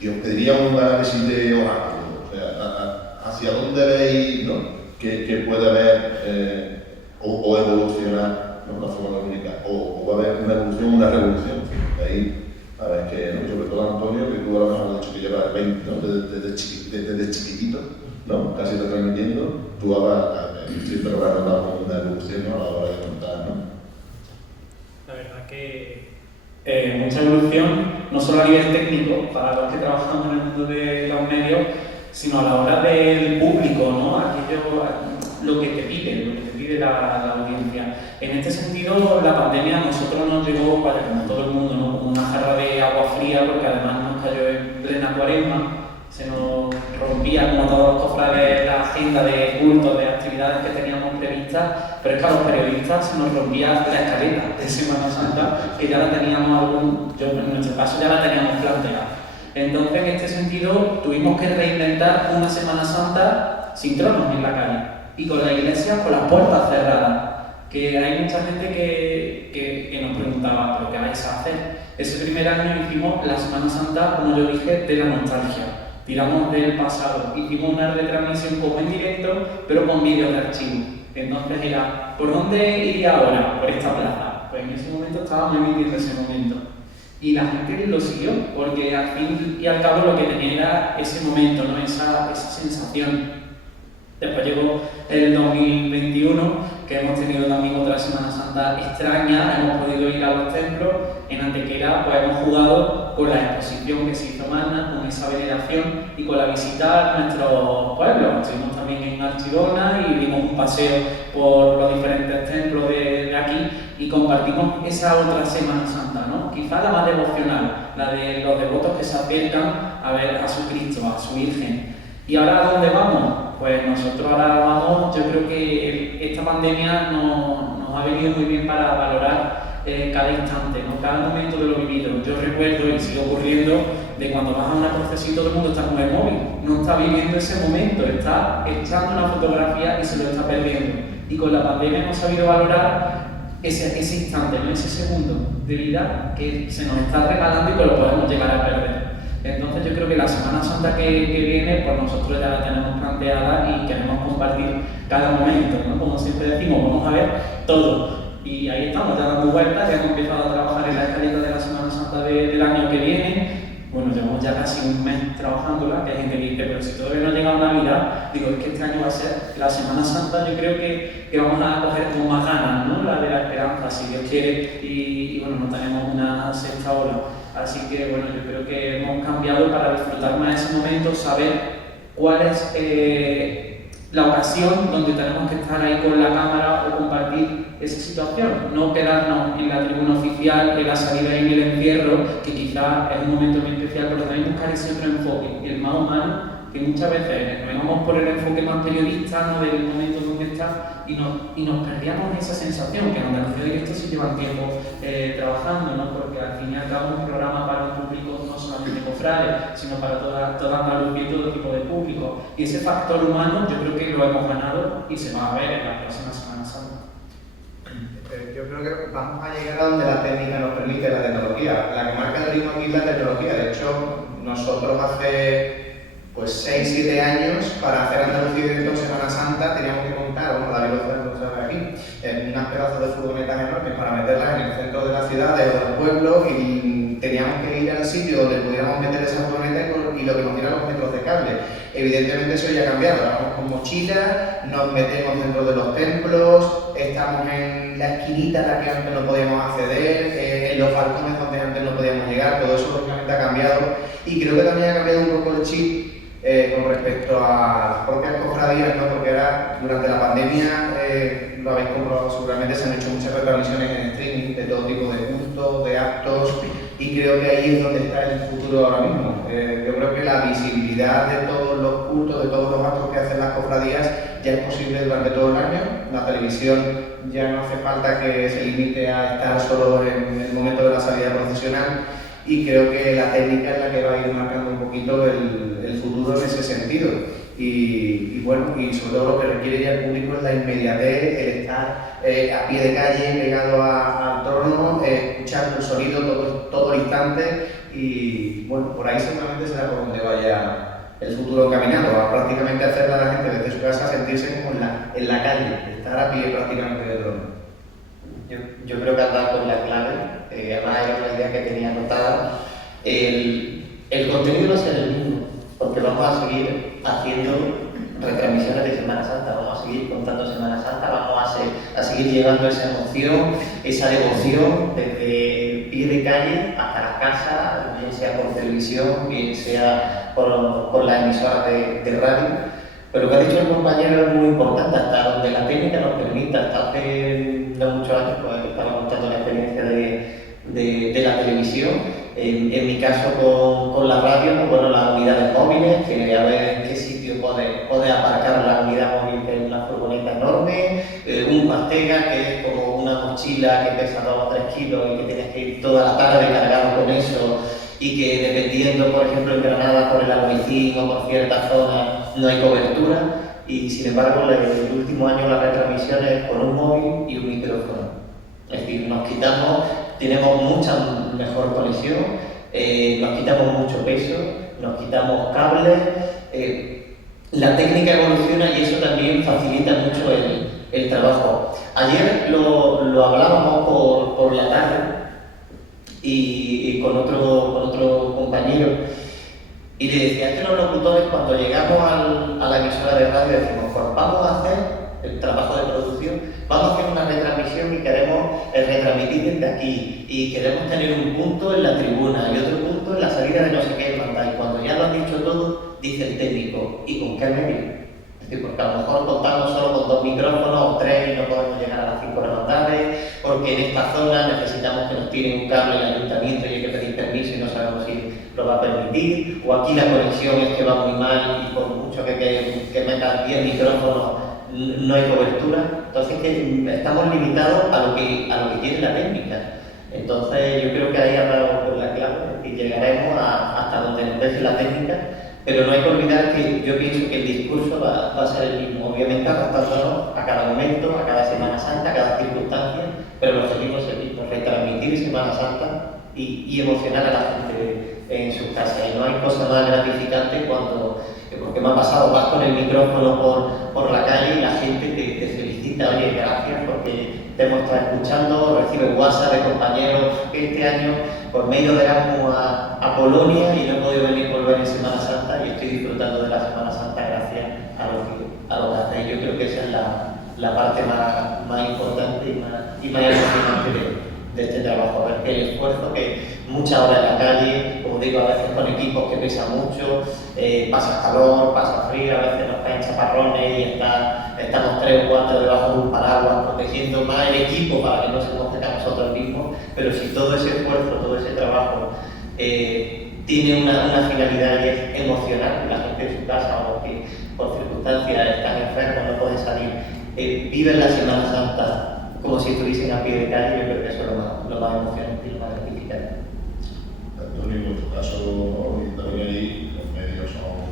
Y os pediría un análisis de oráculo, o sea, hacia dónde veis, ¿no? que puede haber o evolucionar, ¿no? La forma de comunicar, o va a haber una evolución, una revolución. Ahí, a ver, que ¿no? Sobre todo Antonio, que tú a lo mejor has dicho que llevas 20, ¿no? desde chiquitito, ¿no? Casi transmitiendo, tú ahora siempre habrás notado una evolución, ¿no? A la hora de contar, ¿no? La verdad que mucha evolución, no solo a nivel técnico, para los que trabajamos en el mundo de los medios, sino a la hora del público, ¿no? Lo que te pide la audiencia. En este sentido, la pandemia a nosotros nos llegó, como todo el mundo, ¿no? Como una jarra de agua fría, porque además nos cayó en plena cuaresma, se nos rompía, como todos los cofrades, la agenda de cultos, de actividades que teníamos previstas, pero es que a los periodistas se nos rompía la escaleta de Semana Santa, que ya la teníamos en nuestro caso ya la teníamos planteada. Entonces, en este sentido, tuvimos que reinventar una Semana Santa sin tronos en la calle y con la iglesia con las puertas cerradas. Que hay mucha gente que nos preguntaba, ¿pero qué vais a hacer? Ese primer año hicimos la Semana Santa, como yo dije, de la nostalgia. Tiramos del pasado, hicimos una retransmisión como en directo, pero con vídeos de archivo. Entonces era, ¿por dónde iría ahora? Por esta plaza. Pues en ese momento estábamos emitiendo ese momento. Y la gente lo siguió, porque al fin y al cabo lo que tenía era ese momento, ¿no? esa sensación. Después llegó el 2021, que hemos tenido también otra Semana Santa extraña, hemos podido ir a los templos. En Antequera pues hemos jugado con la exposición que se hizo magna, con esa veneración y con la visita a nuestros pueblos. Estuvimos también en Archidona y dimos un paseo por los diferentes templos de aquí y compartimos esa otra Semana Santa, ¿no? Quizá la más devocional, la de los devotos que se acercan a ver a su Cristo, a su Virgen. ¿Y ahora a dónde vamos? Pues nosotros ahora vamos, yo creo que esta pandemia nos ha venido muy bien para valorar cada instante, ¿no? Cada momento de lo vivido. Yo recuerdo, y sigue ocurriendo, de cuando vas a una procesión todo el mundo está con el móvil, no está viviendo ese momento, está echando una fotografía y se lo está perdiendo. Y con la pandemia hemos sabido valorar ese instante, ¿no? Ese segundo de vida que se nos está regalando y que lo podemos llegar a perder. Entonces yo creo que la Semana Santa que viene, pues nosotros ya la tenemos planteada y queremos compartir cada momento, ¿no? Como siempre decimos, vamos a ver todo. Y ahí estamos, ya dando vueltas, ya hemos empezado a trabajar en la escaleta de la Semana Santa del año que viene. Bueno, llevamos ya casi un mes trabajándola, que hay gente que dice, pero si todavía no ha llegado Navidad, digo, es que este año va a ser la Semana Santa, yo creo que vamos a coger con más ganas, ¿no? La de la esperanza, si Dios quiere, y bueno, no tenemos una sexta ola. Así que bueno, yo creo que hemos cambiado para disfrutar más ese momento, saber cuál es la ocasión donde tenemos que estar ahí con la cámara o compartir esa situación, no quedarnos en la tribuna oficial, en la salida y en el encierro, que quizás es un momento muy especial, pero también buscar ese otro enfoque, el más humano, que muchas veces nos vamos por el enfoque más periodista, ¿no? Del momento donde está, y nos perdíamos esa sensación, que en Andalucía Directo sí llevan tiempo trabajando, ¿no? Porque al fin y al cabo es un programa para un público no solamente cofrades, sino para toda Andalucía y todo tipo de público. Y ese factor humano yo creo que lo hemos ganado y se va a ver en la próxima Semana Santa. Yo creo que vamos a llegar a donde la técnica nos permite, la tecnología. La que marca el ritmo aquí es la tecnología. De hecho, nosotros hace 6-7 años, para hacer Andalucía Directo en Semana Santa, teníamos que contar, bueno, David lo sabe aquí, unas pedazos de furgonetas enormes para meterlas en el centro de la ciudad, de los pueblos, y teníamos que ir al sitio donde pudiéramos meter esa furgoneta y lo que nos dieran los metros de cable. Evidentemente eso ya ha cambiado, vamos con mochila, nos metemos dentro de los templos, estamos en la esquinita a la que antes no podíamos acceder, en los balcones donde antes no podíamos llegar, todo eso lógicamente ha cambiado, y creo que también ha cambiado un poco el chip con respecto a las propias cofradías, ¿no? Porque ahora, durante la pandemia, lo habéis comprobado seguramente, se han hecho muchas retransmisiones en streaming de todo tipo de cultos, de actos, y creo que ahí es donde está el futuro ahora mismo. Yo creo que la visibilidad de todos los cultos, de todos los actos que hacen las cofradías, ya es posible durante todo el año. La televisión ya no hace falta que se limite a estar solo en el momento de la salida procesional, y creo que la técnica es la que va a ir marcando un poquito el futuro en ese sentido. Y bueno, y sobre todo lo que requiere ya el público es la inmediatez, el estar a pie de calle, pegado al trono, escuchar el sonido todo el instante, y bueno, por ahí seguramente será por donde vaya el futuro caminando, a prácticamente hacer a la gente desde su casa sentirse como en la calle, estar a pie prácticamente del trono. Yo creo que has dado con la clave, además era una idea que tenía anotada. El contenido no será el mismo, porque vamos a seguir haciendo retransmisiones de Semana Santa, vamos a seguir contando Semana Santa, vamos a seguir llevando esa emoción, esa devoción desde el pie de calle hasta las casas, bien sea por televisión, bien sea por las emisoras de radio. Pero lo que ha dicho el compañero es muy importante, hasta donde la técnica nos permita. Hasta hace no muchos años pues, estaba contando la experiencia de la televisión. En mi caso con la radio, pues, bueno, las unidades móviles, que a ver en qué sitio puede aparcar la unidad móvil, que es una furgoneta enorme, un Mastega, que es como una mochila que pesa 2 o 3 kilos y que tienes que ir toda la tarde cargado con eso, y que dependiendo, por ejemplo, en Granada por el Albaicín o por ciertas zonas no hay cobertura, y sin embargo el último año las retransmisiones con un móvil y un micrófono. Es decir, tenemos mucha mejor conexión, nos quitamos mucho peso, nos quitamos cables, la técnica evoluciona y eso también facilita mucho el trabajo. Ayer lo hablábamos por la tarde y con otro compañero, y le decía que los locutores, cuando llegamos a la emisora de radio, decimos, pues vamos a hacer el trabajo de producción vamos a hacer una retransmisión y queremos retransmitir desde aquí, y queremos tener un punto en la tribuna y otro punto en la salida de no sé qué hermandad. Y cuando ya lo han dicho todo, dice el técnico, ¿y con qué medio? Es decir, porque a lo mejor contamos solo con 2 micrófonos o 3 y no podemos llegar a las 5 hermandades, porque en esta zona necesitamos que nos tiren un cable el ayuntamiento y hay que pedir permiso y no sabemos si lo va a permitir, o aquí la conexión es que va muy mal y por mucho que metan 10 micrófonos no hay cobertura. Entonces que estamos limitados a lo que quiere la técnica. Entonces yo creo que ahí habrá por la clave y llegaremos hasta donde nos deje la técnica. Pero no hay que olvidar que yo pienso que el discurso va a ser el mismo, obviamente adaptándonos a cada momento, a cada Semana Santa, a cada circunstancia, pero el objetivo es el mismo, retransmitir Semana Santa y emocionar a la gente en sus casas. Y no hay cosa más gratificante porque me ha pasado, vas con el micrófono por la calle y la gente te felicita, oye, gracias porque te hemos estado escuchando, recibes WhatsApp de compañeros que este año por medio de Erasmus a Polonia y no he podido volver en Semana Santa y estoy disfrutando de la Semana Santa gracias a lo que hacéis. Yo creo que esa es la parte más importante y más emocionante de este trabajo, ver que el esfuerzo, que muchas horas en la calle, como digo, a veces con equipos que pesan mucho, pasa calor, pasa frío, a veces nos caen chaparrones y estamos 3 o 4 debajo de un paraguas protegiendo más el equipo para que no se moje a nosotros mismos, pero si todo ese esfuerzo, todo ese trabajo tiene una finalidad y es emocionar que la gente en su casa o que por circunstancias están enfermos, no pueden salir, viven la Semana Santa como si estuviesen a pie de calle. Yo creo que eso es lo más emocionante y lo más gratificante. Antonio, en tu caso, también ahí los medios son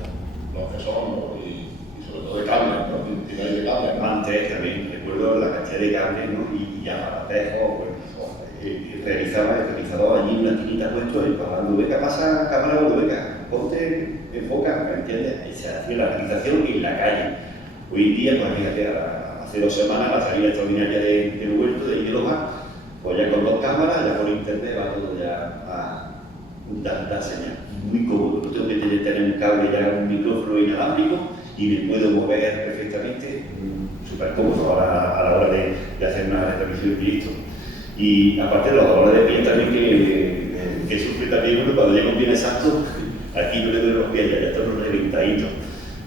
los que son, ¿no? Y sobre todo de cables, ¿no? Tiráis de cables, ¿no? Antes también recuerdo la cantidad de cables, ¿no? Y aparatejo, he realizado allí una tinita puesto y cuando Beca pasa cámara de Beca, ponte, enfoca, ¿me entiendes? Y se hacía la realización en la calle. Hoy en día, pues fíjate, hace 2 semanas la salida extraordinaria del huerto de Hieloba, pues ya con 2 cámaras, ya por internet va todo ya a dar señal. Muy cómodo, no tengo que tener un cable, ya un micrófono inalámbrico y me puedo mover perfectamente, súper cómodo a la hora de hacer una retransmisión en directo. Y aparte de los dolores de piel también que sufre también uno cuando llega un bien exacto, aquí no le duele los pies, ya están unos reventaditos.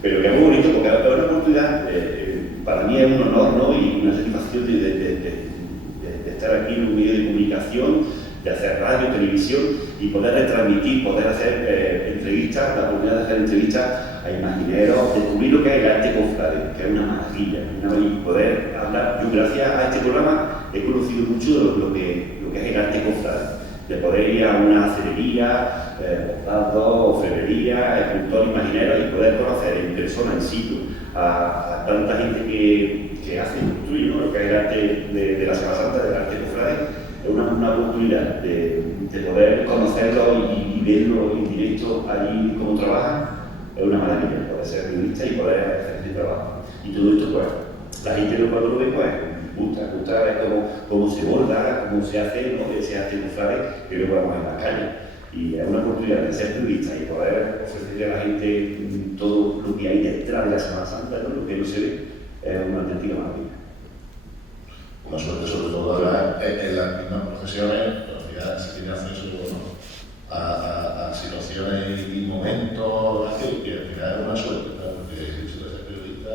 Pero que es muy bonito porque es una oportunidad, para mí es un honor, ¿no? Y una satisfacción de estar aquí en un medio de comunicación, de hacer radio, televisión y poder retransmitir, poder hacer entrevistas, la oportunidad de hacer entrevistas a imagineros, descubrir lo que es el arte cofrade, que es una maravilla, y poder hablar. Yo gracias a este programa he conocido mucho de lo que es el arte cofrade, de poder ir a una cerería, bordado, orfebrería, escultor, imaginero y poder conocer en persona, en sitio, a tanta gente que hace construir, ¿no? Lo que es el arte de la Semana Santa, del arte cofrade. Es una oportunidad de poder conocerlo y verlo en directo allí cómo trabajan. Es una maravilla poder ser periodista y poder hacer este trabajo. Y todo esto, pues, la gente cuando lo ve, pues, gusta ver cómo se borda, cómo se hace, ¿no? Se hace cofrade, que luego vamos en la calle. Y es una oportunidad de ser periodista y poder ofrecerle a la gente todo lo que hay detrás de la Semana Santa, ¿no? Lo que no se ve, es una auténtica maravilla. Una suerte sobre todo ahora en las mismas profesiones, pero ya se tiene acceso, bueno, a situaciones y momentos que al final es una suerte, ¿no? Porque si se ser periodista,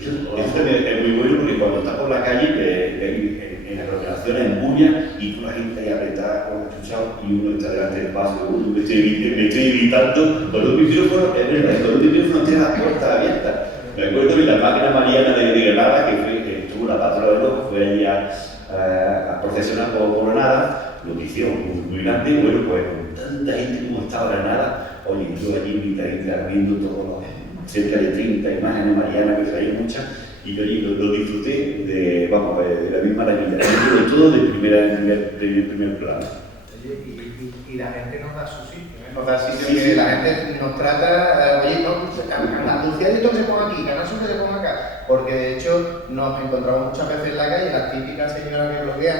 Esto es muy bueno porque cuando estás por la calle, en aglomeraciones, en bulla, y tú la gente ahí apretada con la chucha y uno está delante del paso, me estoy gritando con un micrófono, es verdad, con un micrófono tiene las puertas abiertas. Me acuerdo de la máquina mariana de Granada, que estuvo la patrona de locos, fue allí a procesionar por Granada, lo que hicieron muy grande, bueno, pues con tanta gente como estaba Granada, oye, yo allí viendo todos los cerca de 30 imágenes marianas, que hay muchas, y yo allí lo disfruté de la misma maravilla, de todo del primer programa. Y la gente nos da su sitio, nos da sitio que la gente nos trata, oye, no, Andalucía que se ponga aquí, Canal Sur que se ponga acá, porque de hecho nos encontramos muchas veces en la calle, las típicas señoras que bloquean,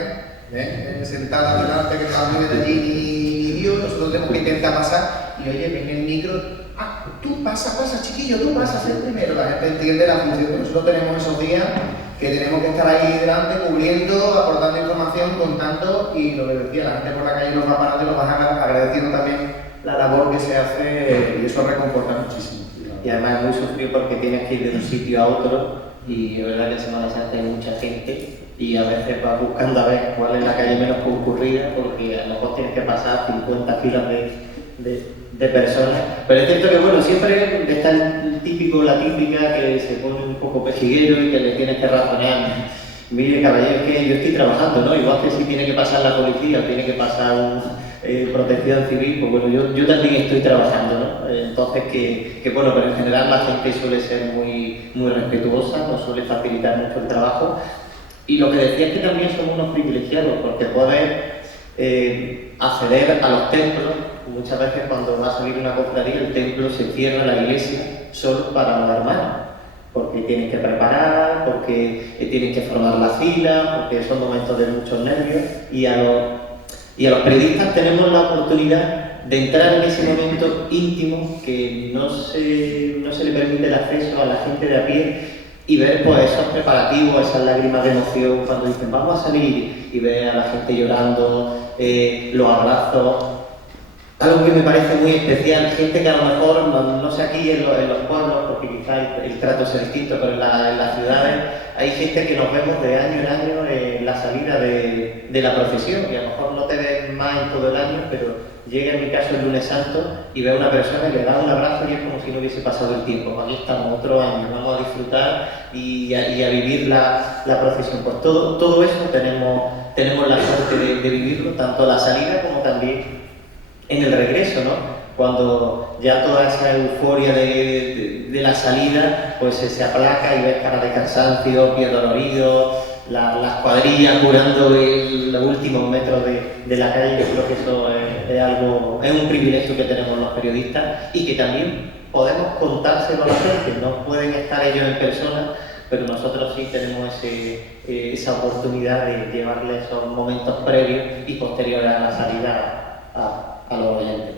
sentadas delante, que están muy de allí, ni Dios, nosotros tenemos que intentar pasar, y oye, ven el micro, tú pasa, chiquillo, tú pasa, ser primero. La gente entiende la función, pero nosotros tenemos esos días que tenemos que estar ahí delante, cubriendo, aportando información, contando, y lo que decía, la gente por la calle nos va parando y nos va agradeciendo también la labor que se hace, y eso reconforta muchísimo. Y además es muy sufrido porque tienes que ir de un sitio a otro, y es verdad que en Semana Santa hay mucha gente, y a veces vas buscando a ver cuál es la calle menos concurrida, porque a lo mejor tienes que pasar 50 filas de personas. Pero es cierto que, bueno, siempre está el típico, la típica que se pone un poco pejiguero y que le tienes que razonar. Mire, caballero, es que yo estoy trabajando, ¿no? Igual que si tiene que pasar la policía o tiene que pasar protección civil, pues bueno, yo también estoy trabajando, ¿no? Entonces, bueno, pero en general la gente suele ser muy, muy respetuosa, nos suele facilitar mucho el trabajo. Y lo que decía es que también somos unos privilegiados, porque puedes acceder a los templos. Muchas veces cuando va a salir una cofradía, el templo se cierra, la iglesia, solo para los hermanos, porque tienen que preparar, porque tienen que formar la fila, porque son momentos de muchos nervios, y a los periodistas tenemos la oportunidad de entrar en ese momento íntimo que no se le permite el acceso a la gente de a pie, y ver pues esos preparativos, esas lágrimas de emoción cuando dicen vamos a salir, y ver a la gente llorando, los abrazos. Algo que me parece muy especial, gente que a lo mejor, no sé aquí en los pueblos, porque quizás el trato sea distinto, pero en las ciudades hay gente que nos vemos de año en año en la salida de la procesión, y a lo mejor no te ves más en todo el año, pero llega en mi caso el lunes santo y ve a una persona y le da un abrazo y es como si no hubiese pasado el tiempo. Aquí estamos otro año, vamos a disfrutar y a vivir la procesión. Pues todo eso tenemos la suerte de vivirlo, tanto a la salida como también en el regreso, ¿no? Cuando ya toda esa euforia de la salida pues se aplaca y ves cara de cansancio, pies doloridos, las cuadrillas curando los últimos metros de la calle. Yo creo que eso es un privilegio que tenemos los periodistas y que también podemos contárselo a la gente. No pueden estar ellos en persona, pero nosotros sí tenemos esa oportunidad de llevarles esos momentos previos y posteriores a la salida a los oyentes.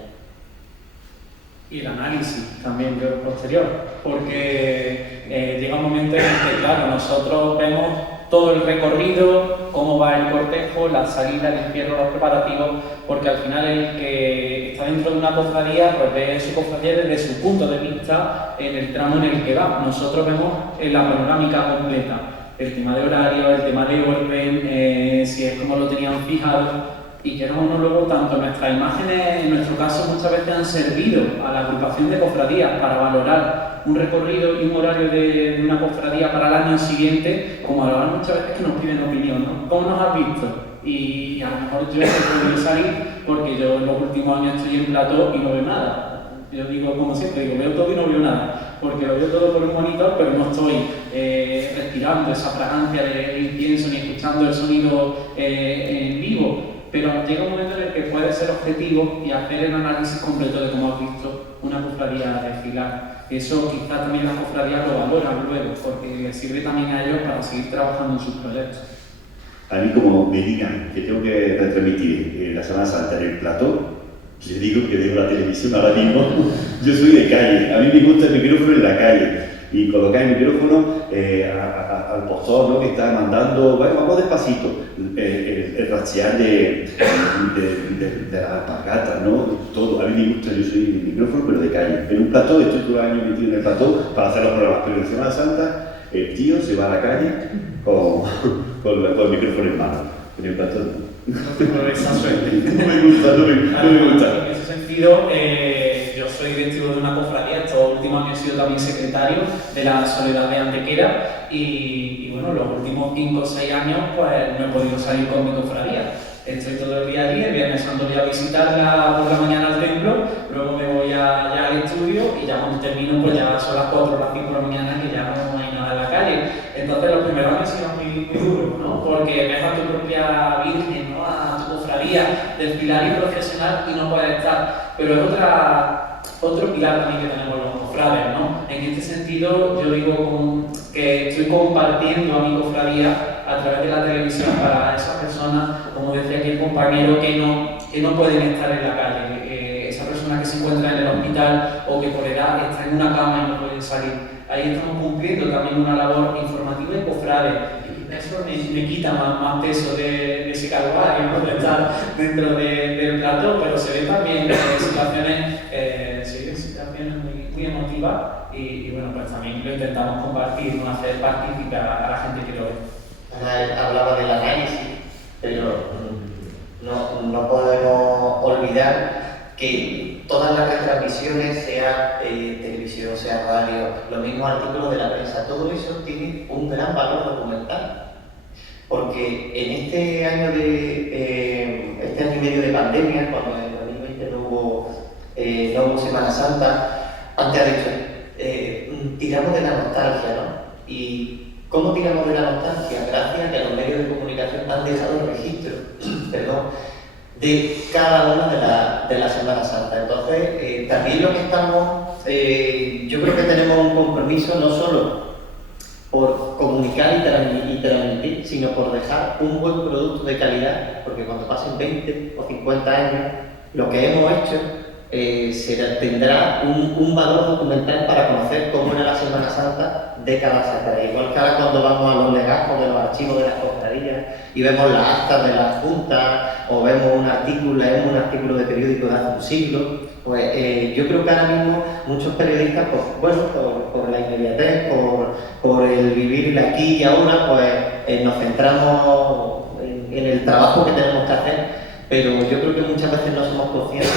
Y el análisis también posterior, porque llega un momento en que, claro, nosotros vemos todo el recorrido, cómo va el cortejo, la salida, el entierro, los preparativos, porque al final el que está dentro de una cofradía pues ve su cofradía desde su punto de vista en el tramo en el que va. Nosotros vemos la panorámica completa, el tema de horario, el tema de orden, si es como lo tenían fijado. Y que no, luego tanto nuestras imágenes, en nuestro caso, muchas veces han servido a la agrupación de cofradías para valorar un recorrido y un horario de una cofradía para el año siguiente, como a lo mejor muchas veces que nos piden opinión, ¿no? ¿Cómo nos has visto? Y a lo mejor yo he podido salir porque yo en los últimos años estoy en plató y no veo nada. Yo digo, como siempre, veo todo y no veo nada, porque lo veo todo por un monitor, pero no estoy respirando esa fragancia del incienso ni escuchando el sonido en vivo. Pero llega un momento en el que puedes ser objetivo y hacer el análisis completo de cómo has visto una cofradía desfilar. Eso quizás también las cofradías lo valoran luego, porque les sirve también a ellos para seguir trabajando en sus proyectos. A mí, como me digan que tengo que retransmitir la Semana Santa en el plató, les digo que dejo la televisión ahora mismo. Yo soy de calle, a mí me gusta el micrófono en la calle. Y colocar el micrófono al postor, ¿no? Que está mandando, bueno, vamos despacito, el rastrear de las alpargatas, ¿no? Todo, a mí me gusta, yo soy de micrófono, pero de calle. En un plató, estoy todo el año metido en el plató para hacer los programas, pero en Semana Santa el tío se va a la calle con el micrófono en mano, en el plató. No tengo esa suerte. No me gusta. En ese sentido, yo soy testigo de una cofradía, estos últimos años he sido también secretario de la Soledad de Antequera y bueno, los últimos 5 o 6 años pues no he podido salir con mi cofradía. Estoy todo el día allí, el Viernes Santo voy a visitarla por la mañana al templo, luego me voy ya al estudio y ya cuando termino pues ya son las 4 o las 5 de la mañana que ya no hay nada en la calle. Entonces los primeros años han sido muy duros, ¿no? Porque ves a tu propia Virgen, ¿no? A tu cofradía, desfilar y profesional y no puedes estar. Pero es otro pilar también que tenemos los cofrades, ¿no? En este sentido yo digo que estoy compartiendo a mi cofradía a través de la televisión para esas personas, como decía aquí el compañero, que no pueden estar en la calle, esas personas que se encuentran en el hospital o que por edad están en una cama y no pueden salir. Ahí estamos cumpliendo también una labor informativa y cofrade. Y eso me quita más peso de ese calvario, ¿no? De estar dentro del plató, pero se ven también situaciones muy emotivas y bueno, pues también lo intentamos compartir, ¿no? Hacer partícipe a la gente que lo ve. Ana hablaba del análisis, pero no podemos olvidar que todas las retransmisiones, sea televisión, sea radio, los mismos artículos de la prensa, todo eso tiene un gran valor documental. Porque en este año y medio de pandemia, cuando en 2020 no hubo Semana Santa, antes ha dicho, tiramos de la nostalgia, ¿no? ¿Y cómo tiramos de la nostalgia? Gracias a que los medios de comunicación han dejado el registro, de cada una de la Semana Santa. Entonces, también lo que estamos, yo creo que tenemos un compromiso no solo por comunicar y transmitir, sino por dejar un buen producto de calidad, porque cuando pasen 20 o 50 años, lo que hemos hecho tendrá un valor documental para conocer cómo era la Semana Santa décadas atrás. Igual que ahora cuando vamos a los legajos de los archivos de las cofradías y vemos las actas de las juntas o leemos un artículo de periódico de hace un siglo, pues yo creo que ahora mismo muchos periodistas, pues, bueno, por la inmediatez, por el vivir aquí y ahora, pues nos centramos en el trabajo que tenemos que hacer, pero yo creo que muchas veces no somos conscientes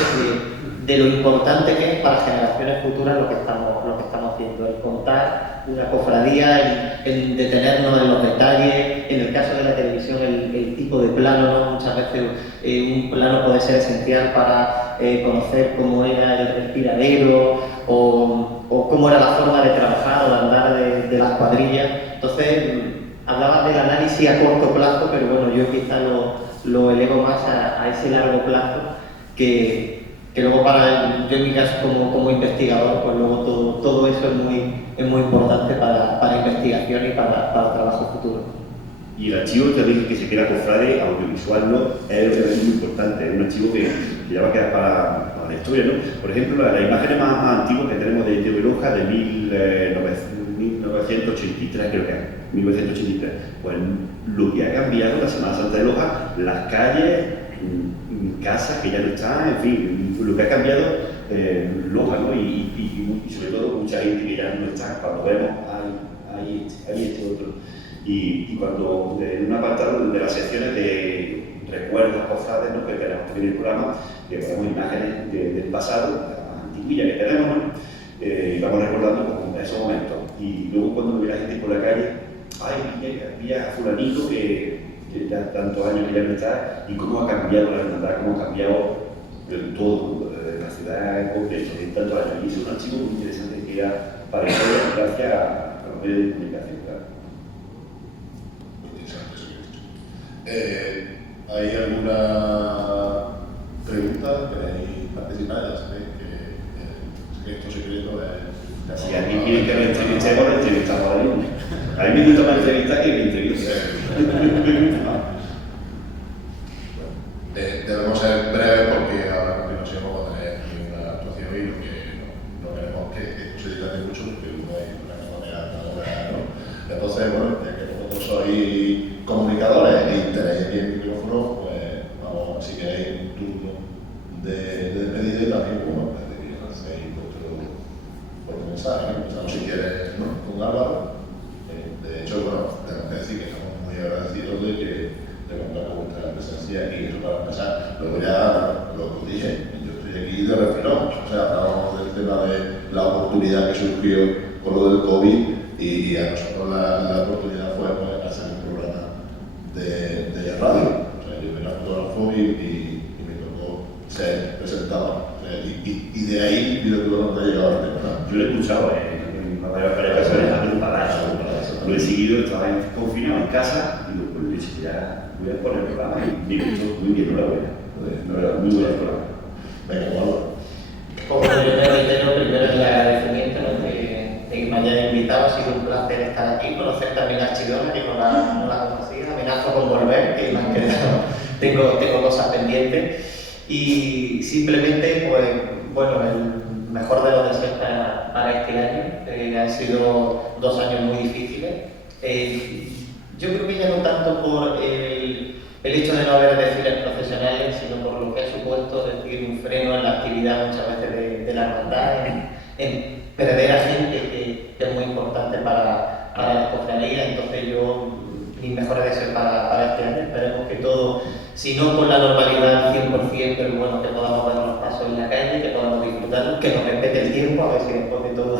de lo importante que es para generaciones futuras lo que estamos haciendo, el contar una cofradía, en detenernos en los detalles, en el caso de la televisión el tipo de plano, ¿no? Muchas veces un plano puede ser esencial para conocer cómo era el respiradero o cómo era la forma de trabajar o de andar de las cuadrillas. Entonces, hablabas del análisis a corto plazo, pero bueno, yo quizá lo elevo más a ese largo plazo que luego yo en mi caso como investigador, pues luego todo eso es muy importante para investigación y para trabajo futuro. Y el archivo también que se queda cofrade audiovisual, ¿no? Es muy importante, es un archivo que ya va a quedar para la historia, ¿no? Por ejemplo, las imágenes más antiguas que tenemos de Loja de 1983, creo que es, 1983, pues lo que ha cambiado la Semana Santa de Loja, las calles, casas que ya no están, en fin, lo que ha cambiado Loja, ¿no? Y sobre todo mucha gente que ya no está, cuando vemos, hay este otro. Y cuando en un apartado de las secciones de recuerdos, cofrades, ¿no? Que tenemos en el programa, que ponemos imágenes del pasado, la antiguilla que tenemos, ¿no? Y vamos recordando esos momentos. Y luego cuando ve la gente por la calle, había fulanito que ya tantos años que ya no está, y cómo ha cambiado la hermandad, cómo ha cambiado todo, la ciudad en concreto, en tantos años. Y es un archivo muy interesante que ya para historia, gracias a los medios de comunicación, claro. ¿Hay alguna pregunta? ¿Queréis participar? Ya sabéis que esto secreto es... Si alguien quiere que lo entrevistemos, lo entrevistamos a Dios. A mí me gusta más entrevistar que me entrevista. Debemos ser breves porque ahora a continuación vamos a tener una actuación y lo que no queremos que esto se dilate mucho porque uno hay una manera, ¿no? Entonces, bueno, ya que vosotros sois comunicadores y tenéis aquí el micrófono, pues vamos, si queréis un turno de despedida y también, bueno, de que hacéis vuestro mensaje, ¿no? Empezamos si quieres, ¿no? Con Álvaro. De hecho, bueno, tenemos que decir que estamos muy agradecidos de que contar con vuestra presencia aquí, eso para empezar. Luego ya lo dije, yo estoy aquí de refilón, o sea, hablábamos del tema de la oportunidad que surgió con lo del COVID y a nosotros la oportunidad fue pues, hacer un programa de radio. O sea, yo era fotógrafo y me tocó ser presentador. O sea, y de ahí vi lo que no ha llegado al tema. Yo lo he escuchado en varias ocasiones en un palacio. Lo he seguido, estaba confinado en casa y luego le he dicho ya voy a poner el programa y me gustó muy bien, enhorabuena. Muy buena programa. Venga, Eduardo. Como primero el agradecimiento, ¿no? de que me hayan invitado, ha sido un placer estar aquí, conocer también a Archidona, que no la conocía, amenazo con volver, que me han quedado, tengo cosas pendientes y simplemente pues Bueno, el mejor de los deseos para este año. Han sido 2 años muy difíciles. Yo creo que ya no tanto por el hecho de no haber desfiles profesionales, sino por lo que ha supuesto decir un freno en la actividad muchas veces de la hermandad, en perder a gente que es muy importante para la cofradía. Entonces mis mejores deseos para este año. Esperemos que todo, si no con la normalidad al 100%, pero bueno, que podamos dar los pasos en la calle, que podamos disfrutarlo, que nos respete el tiempo, a ver si después de todo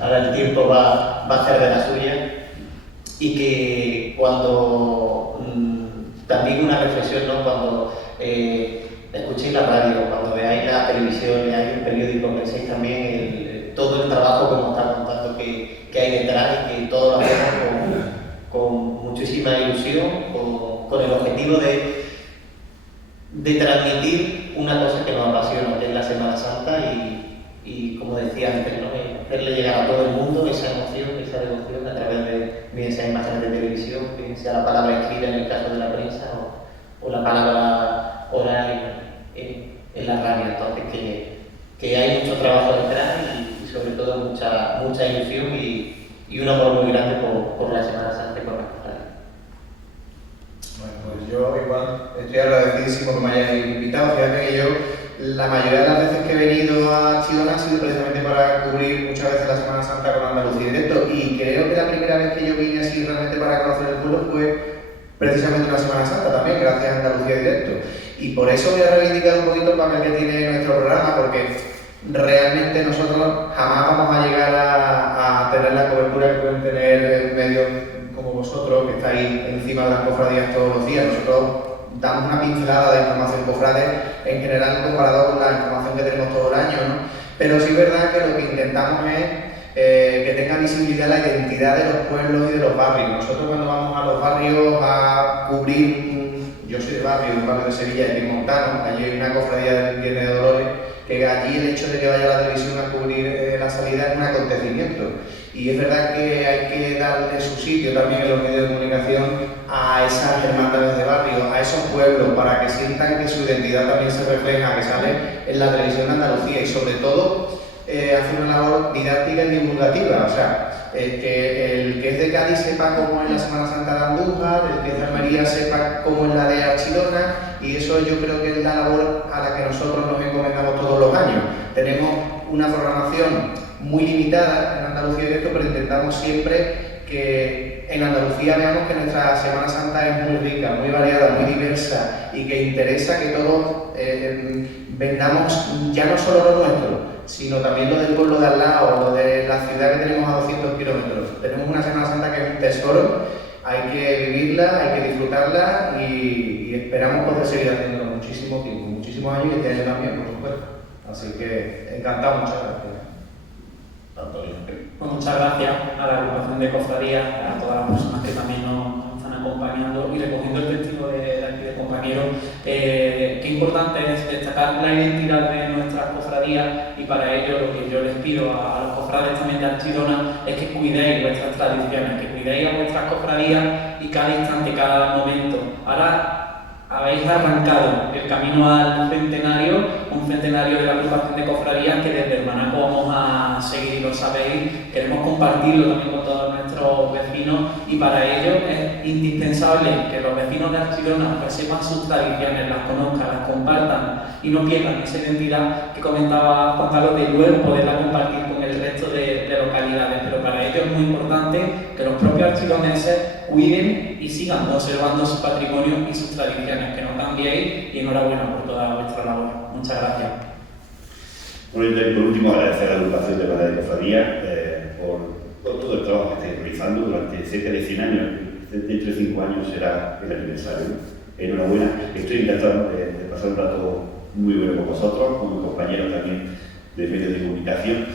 ahora el tiempo va a hacer de la suya. Y que cuando, también una reflexión, ¿no? Cuando escuchéis la radio, cuando veáis la televisión, veáis el periódico, penséis también todo el trabajo que nos está contando que hay detrás, y que todo lo hacemos con muchísima ilusión, con el objetivo de transmitir una cosa que nos apasiona, que es la Semana Santa, y como decía antes, ¿no? Hacerle llegar a todo el mundo esa emoción, esa devoción a través de esas imágenes de televisión, que sea la palabra escrita en el caso de la prensa o la palabra oral en la radio. Entonces que hay mucho trabajo detrás y sobre todo mucha ilusión y un amor muy grande por la Semana Santa y por las cofradías. Bueno, pues yo igual estoy agradecidísimo que me hayáis invitado. Fíjate que yo la mayoría de las veces que he venido a Chidona ha sido precisamente para cubrir muchas veces la Semana Santa con Andalucía Directo, y creo que la primera vez que yo vine así realmente para conocer el pueblo fue precisamente una Semana Santa también, gracias a Andalucía Directo. Y por eso voy a reivindicar un poquito el papel que tiene nuestro programa, porque realmente nosotros jamás vamos a llegar a tener la cobertura que pueden tener medios como vosotros, que estáis encima de las cofradías todos los días. Nosotros damos una pincelada de información cofrade en general comparado con la información que tenemos todo el año, ¿no? Pero sí es verdad que lo que intentamos es que tenga visibilidad la identidad de los pueblos y de los barrios. Nosotros cuando vamos a los barrios a cubrir, yo soy de un barrio de Sevilla, de Montano, allí hay una cofradía del Viernes de Dolores, que allí el hecho de que vaya la televisión a cubrir la salida es un acontecimiento. Y es verdad que hay que darle su sitio también en los medios de comunicación a esas hermandades de barrio, a esos pueblos, para que sientan que su identidad también se refleja, que sale en la televisión de Andalucía, y sobre todo hacer una labor didáctica y divulgativa. O sea, que el que es de Cádiz sepa cómo es la Semana Santa de Andújar, el que es de Almería sepa cómo es la de Archidona, y eso yo creo que es la labor a la que nosotros nos encomendamos todos los años. Tenemos una programación muy limitada en Andalucía Directo, pero intentamos siempre que en Andalucía veamos que nuestra Semana Santa es muy rica, muy variada, muy diversa, y que interesa que todos vendamos ya no solo lo nuestro, sino también lo del pueblo de al lado, lo de la ciudad que tenemos a 200 kilómetros. Tenemos una Semana Santa que es un tesoro, hay que vivirla, hay que disfrutarla, y esperamos poder seguir haciéndolo muchísimo tiempo, muchísimos años, y este año también, por supuesto. Así que encantado, muchas gracias. Pues muchas gracias a la agrupación de cofradías, a todas las personas que también nos están acompañando y recogiendo el testigo de aquí de compañeros. Qué importante es destacar la identidad de nuestras cofradías, y para ello lo que yo les pido a los cofrades también de Archidona es que cuidéis vuestras tradiciones, que cuidéis a vuestras cofradías y cada instante, cada momento. Ahora habéis arrancado el camino al centenario, un centenario de la agrupación de cofradías que desde Hermanaco vamos a seguir, y lo sabéis, queremos compartirlo también con todos nuestros vecinos, y para ello es indispensable que los vecinos de Archidona pues sepan sus tradiciones, las conozcan, las compartan y no pierdan esa identidad que comentaba Juan Carlos, de luego poderla compartir con el resto de localidades. Pero para ello es muy importante que los propios archidonenses cuiden y sigan conservando su patrimonio y sus tradiciones, que no cambiéis, y enhorabuena por toda vuestra labor. Muchas gracias. Bueno, y por último, agradecer a la agrupación de Hermandades de Cofradía por todo el trabajo que estáis realizando durante cerca de 100 años. Dentro de 5 años será el aniversario. Enhorabuena. Estoy encantado de pasar un rato muy bueno con vosotros, con mis compañeros también de medios de comunicación.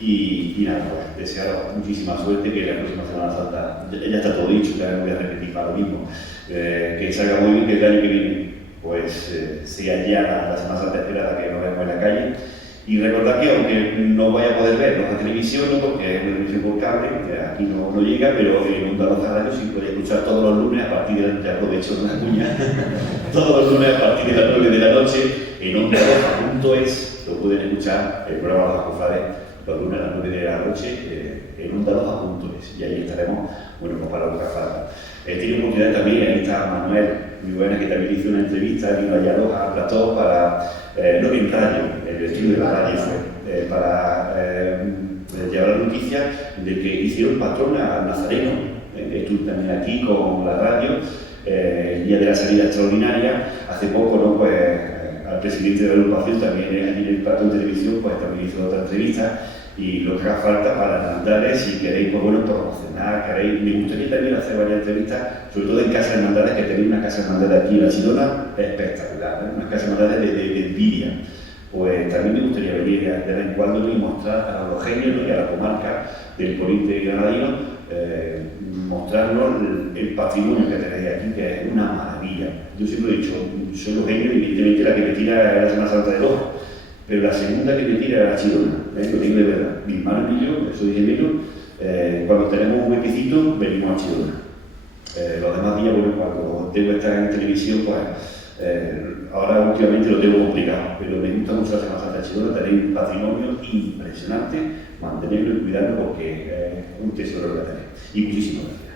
Y nada, pues desearos muchísima suerte, que la próxima Semana Santa, ya está todo dicho, ya no voy a repetir para lo mismo, que salga muy bien, que el año que viene pues sea ya la Semana Santa esperada, que nos vemos en la calle. Y recordad que aunque no vaya a poder vernos a televisión, ¿no? Porque es una televisión por cable, que aquí no llega, pero en Onda Roja Radio sí podéis escuchar todos los lunes a partir de, te aprovecho de una cuña, todos los lunes a partir de las 9 de la noche en OndaRoja.es, lo pueden escuchar el programa de las cofrades los lunes a las 9 de la noche en ondaloja.es, y ahí estaremos, bueno, pues para lo que haga falta. Tiene oportunidad también, ahí está Manuel, muy buena, que también hizo una entrevista, vino allá a plató para, no en radio, el estudio de la radio fue, para llevar la noticia de que hicieron patrón al Nazareno. Estuve también aquí con la radio, el día de la salida extraordinaria, hace poco, ¿no? Pues al presidente de la agrupación también en el plato de televisión, pues también hizo otra entrevista, y lo que haga falta para hermandades, si queréis, pues bueno, promocionar, queréis. Me gustaría también hacer varias entrevistas, sobre todo en Casa de Hermandades, que tenéis una Casa de Hermandades aquí en la Chidona espectacular, ¿eh? Una Casa de Hermandades de envidia. Pues también me gustaría venir de vez en cuando y mostrar a los genios, ¿no? Y a la comarca del Poniente Granadino, mostrarnos el patrimonio que tenéis aquí, que es una maravilla. Yo siempre he dicho, soy los genios, y evidentemente la que me tira es la Semana Santa de Loja, pero la segunda que me tira es la Chidona, lo digo de verdad. Mi hermano y yo, soy gemelo, cuando tenemos un huequecito, venimos a Chidona. Los demás días, bueno, cuando tengo que estar en televisión, pues ahora últimamente lo tengo complicado, pero me gusta mucho la Semana Santa de Chidona, tenéis un patrimonio impresionante, mantenerlo y cuidarlo porque es un tesoro que tenéis. Y muchísimas gracias.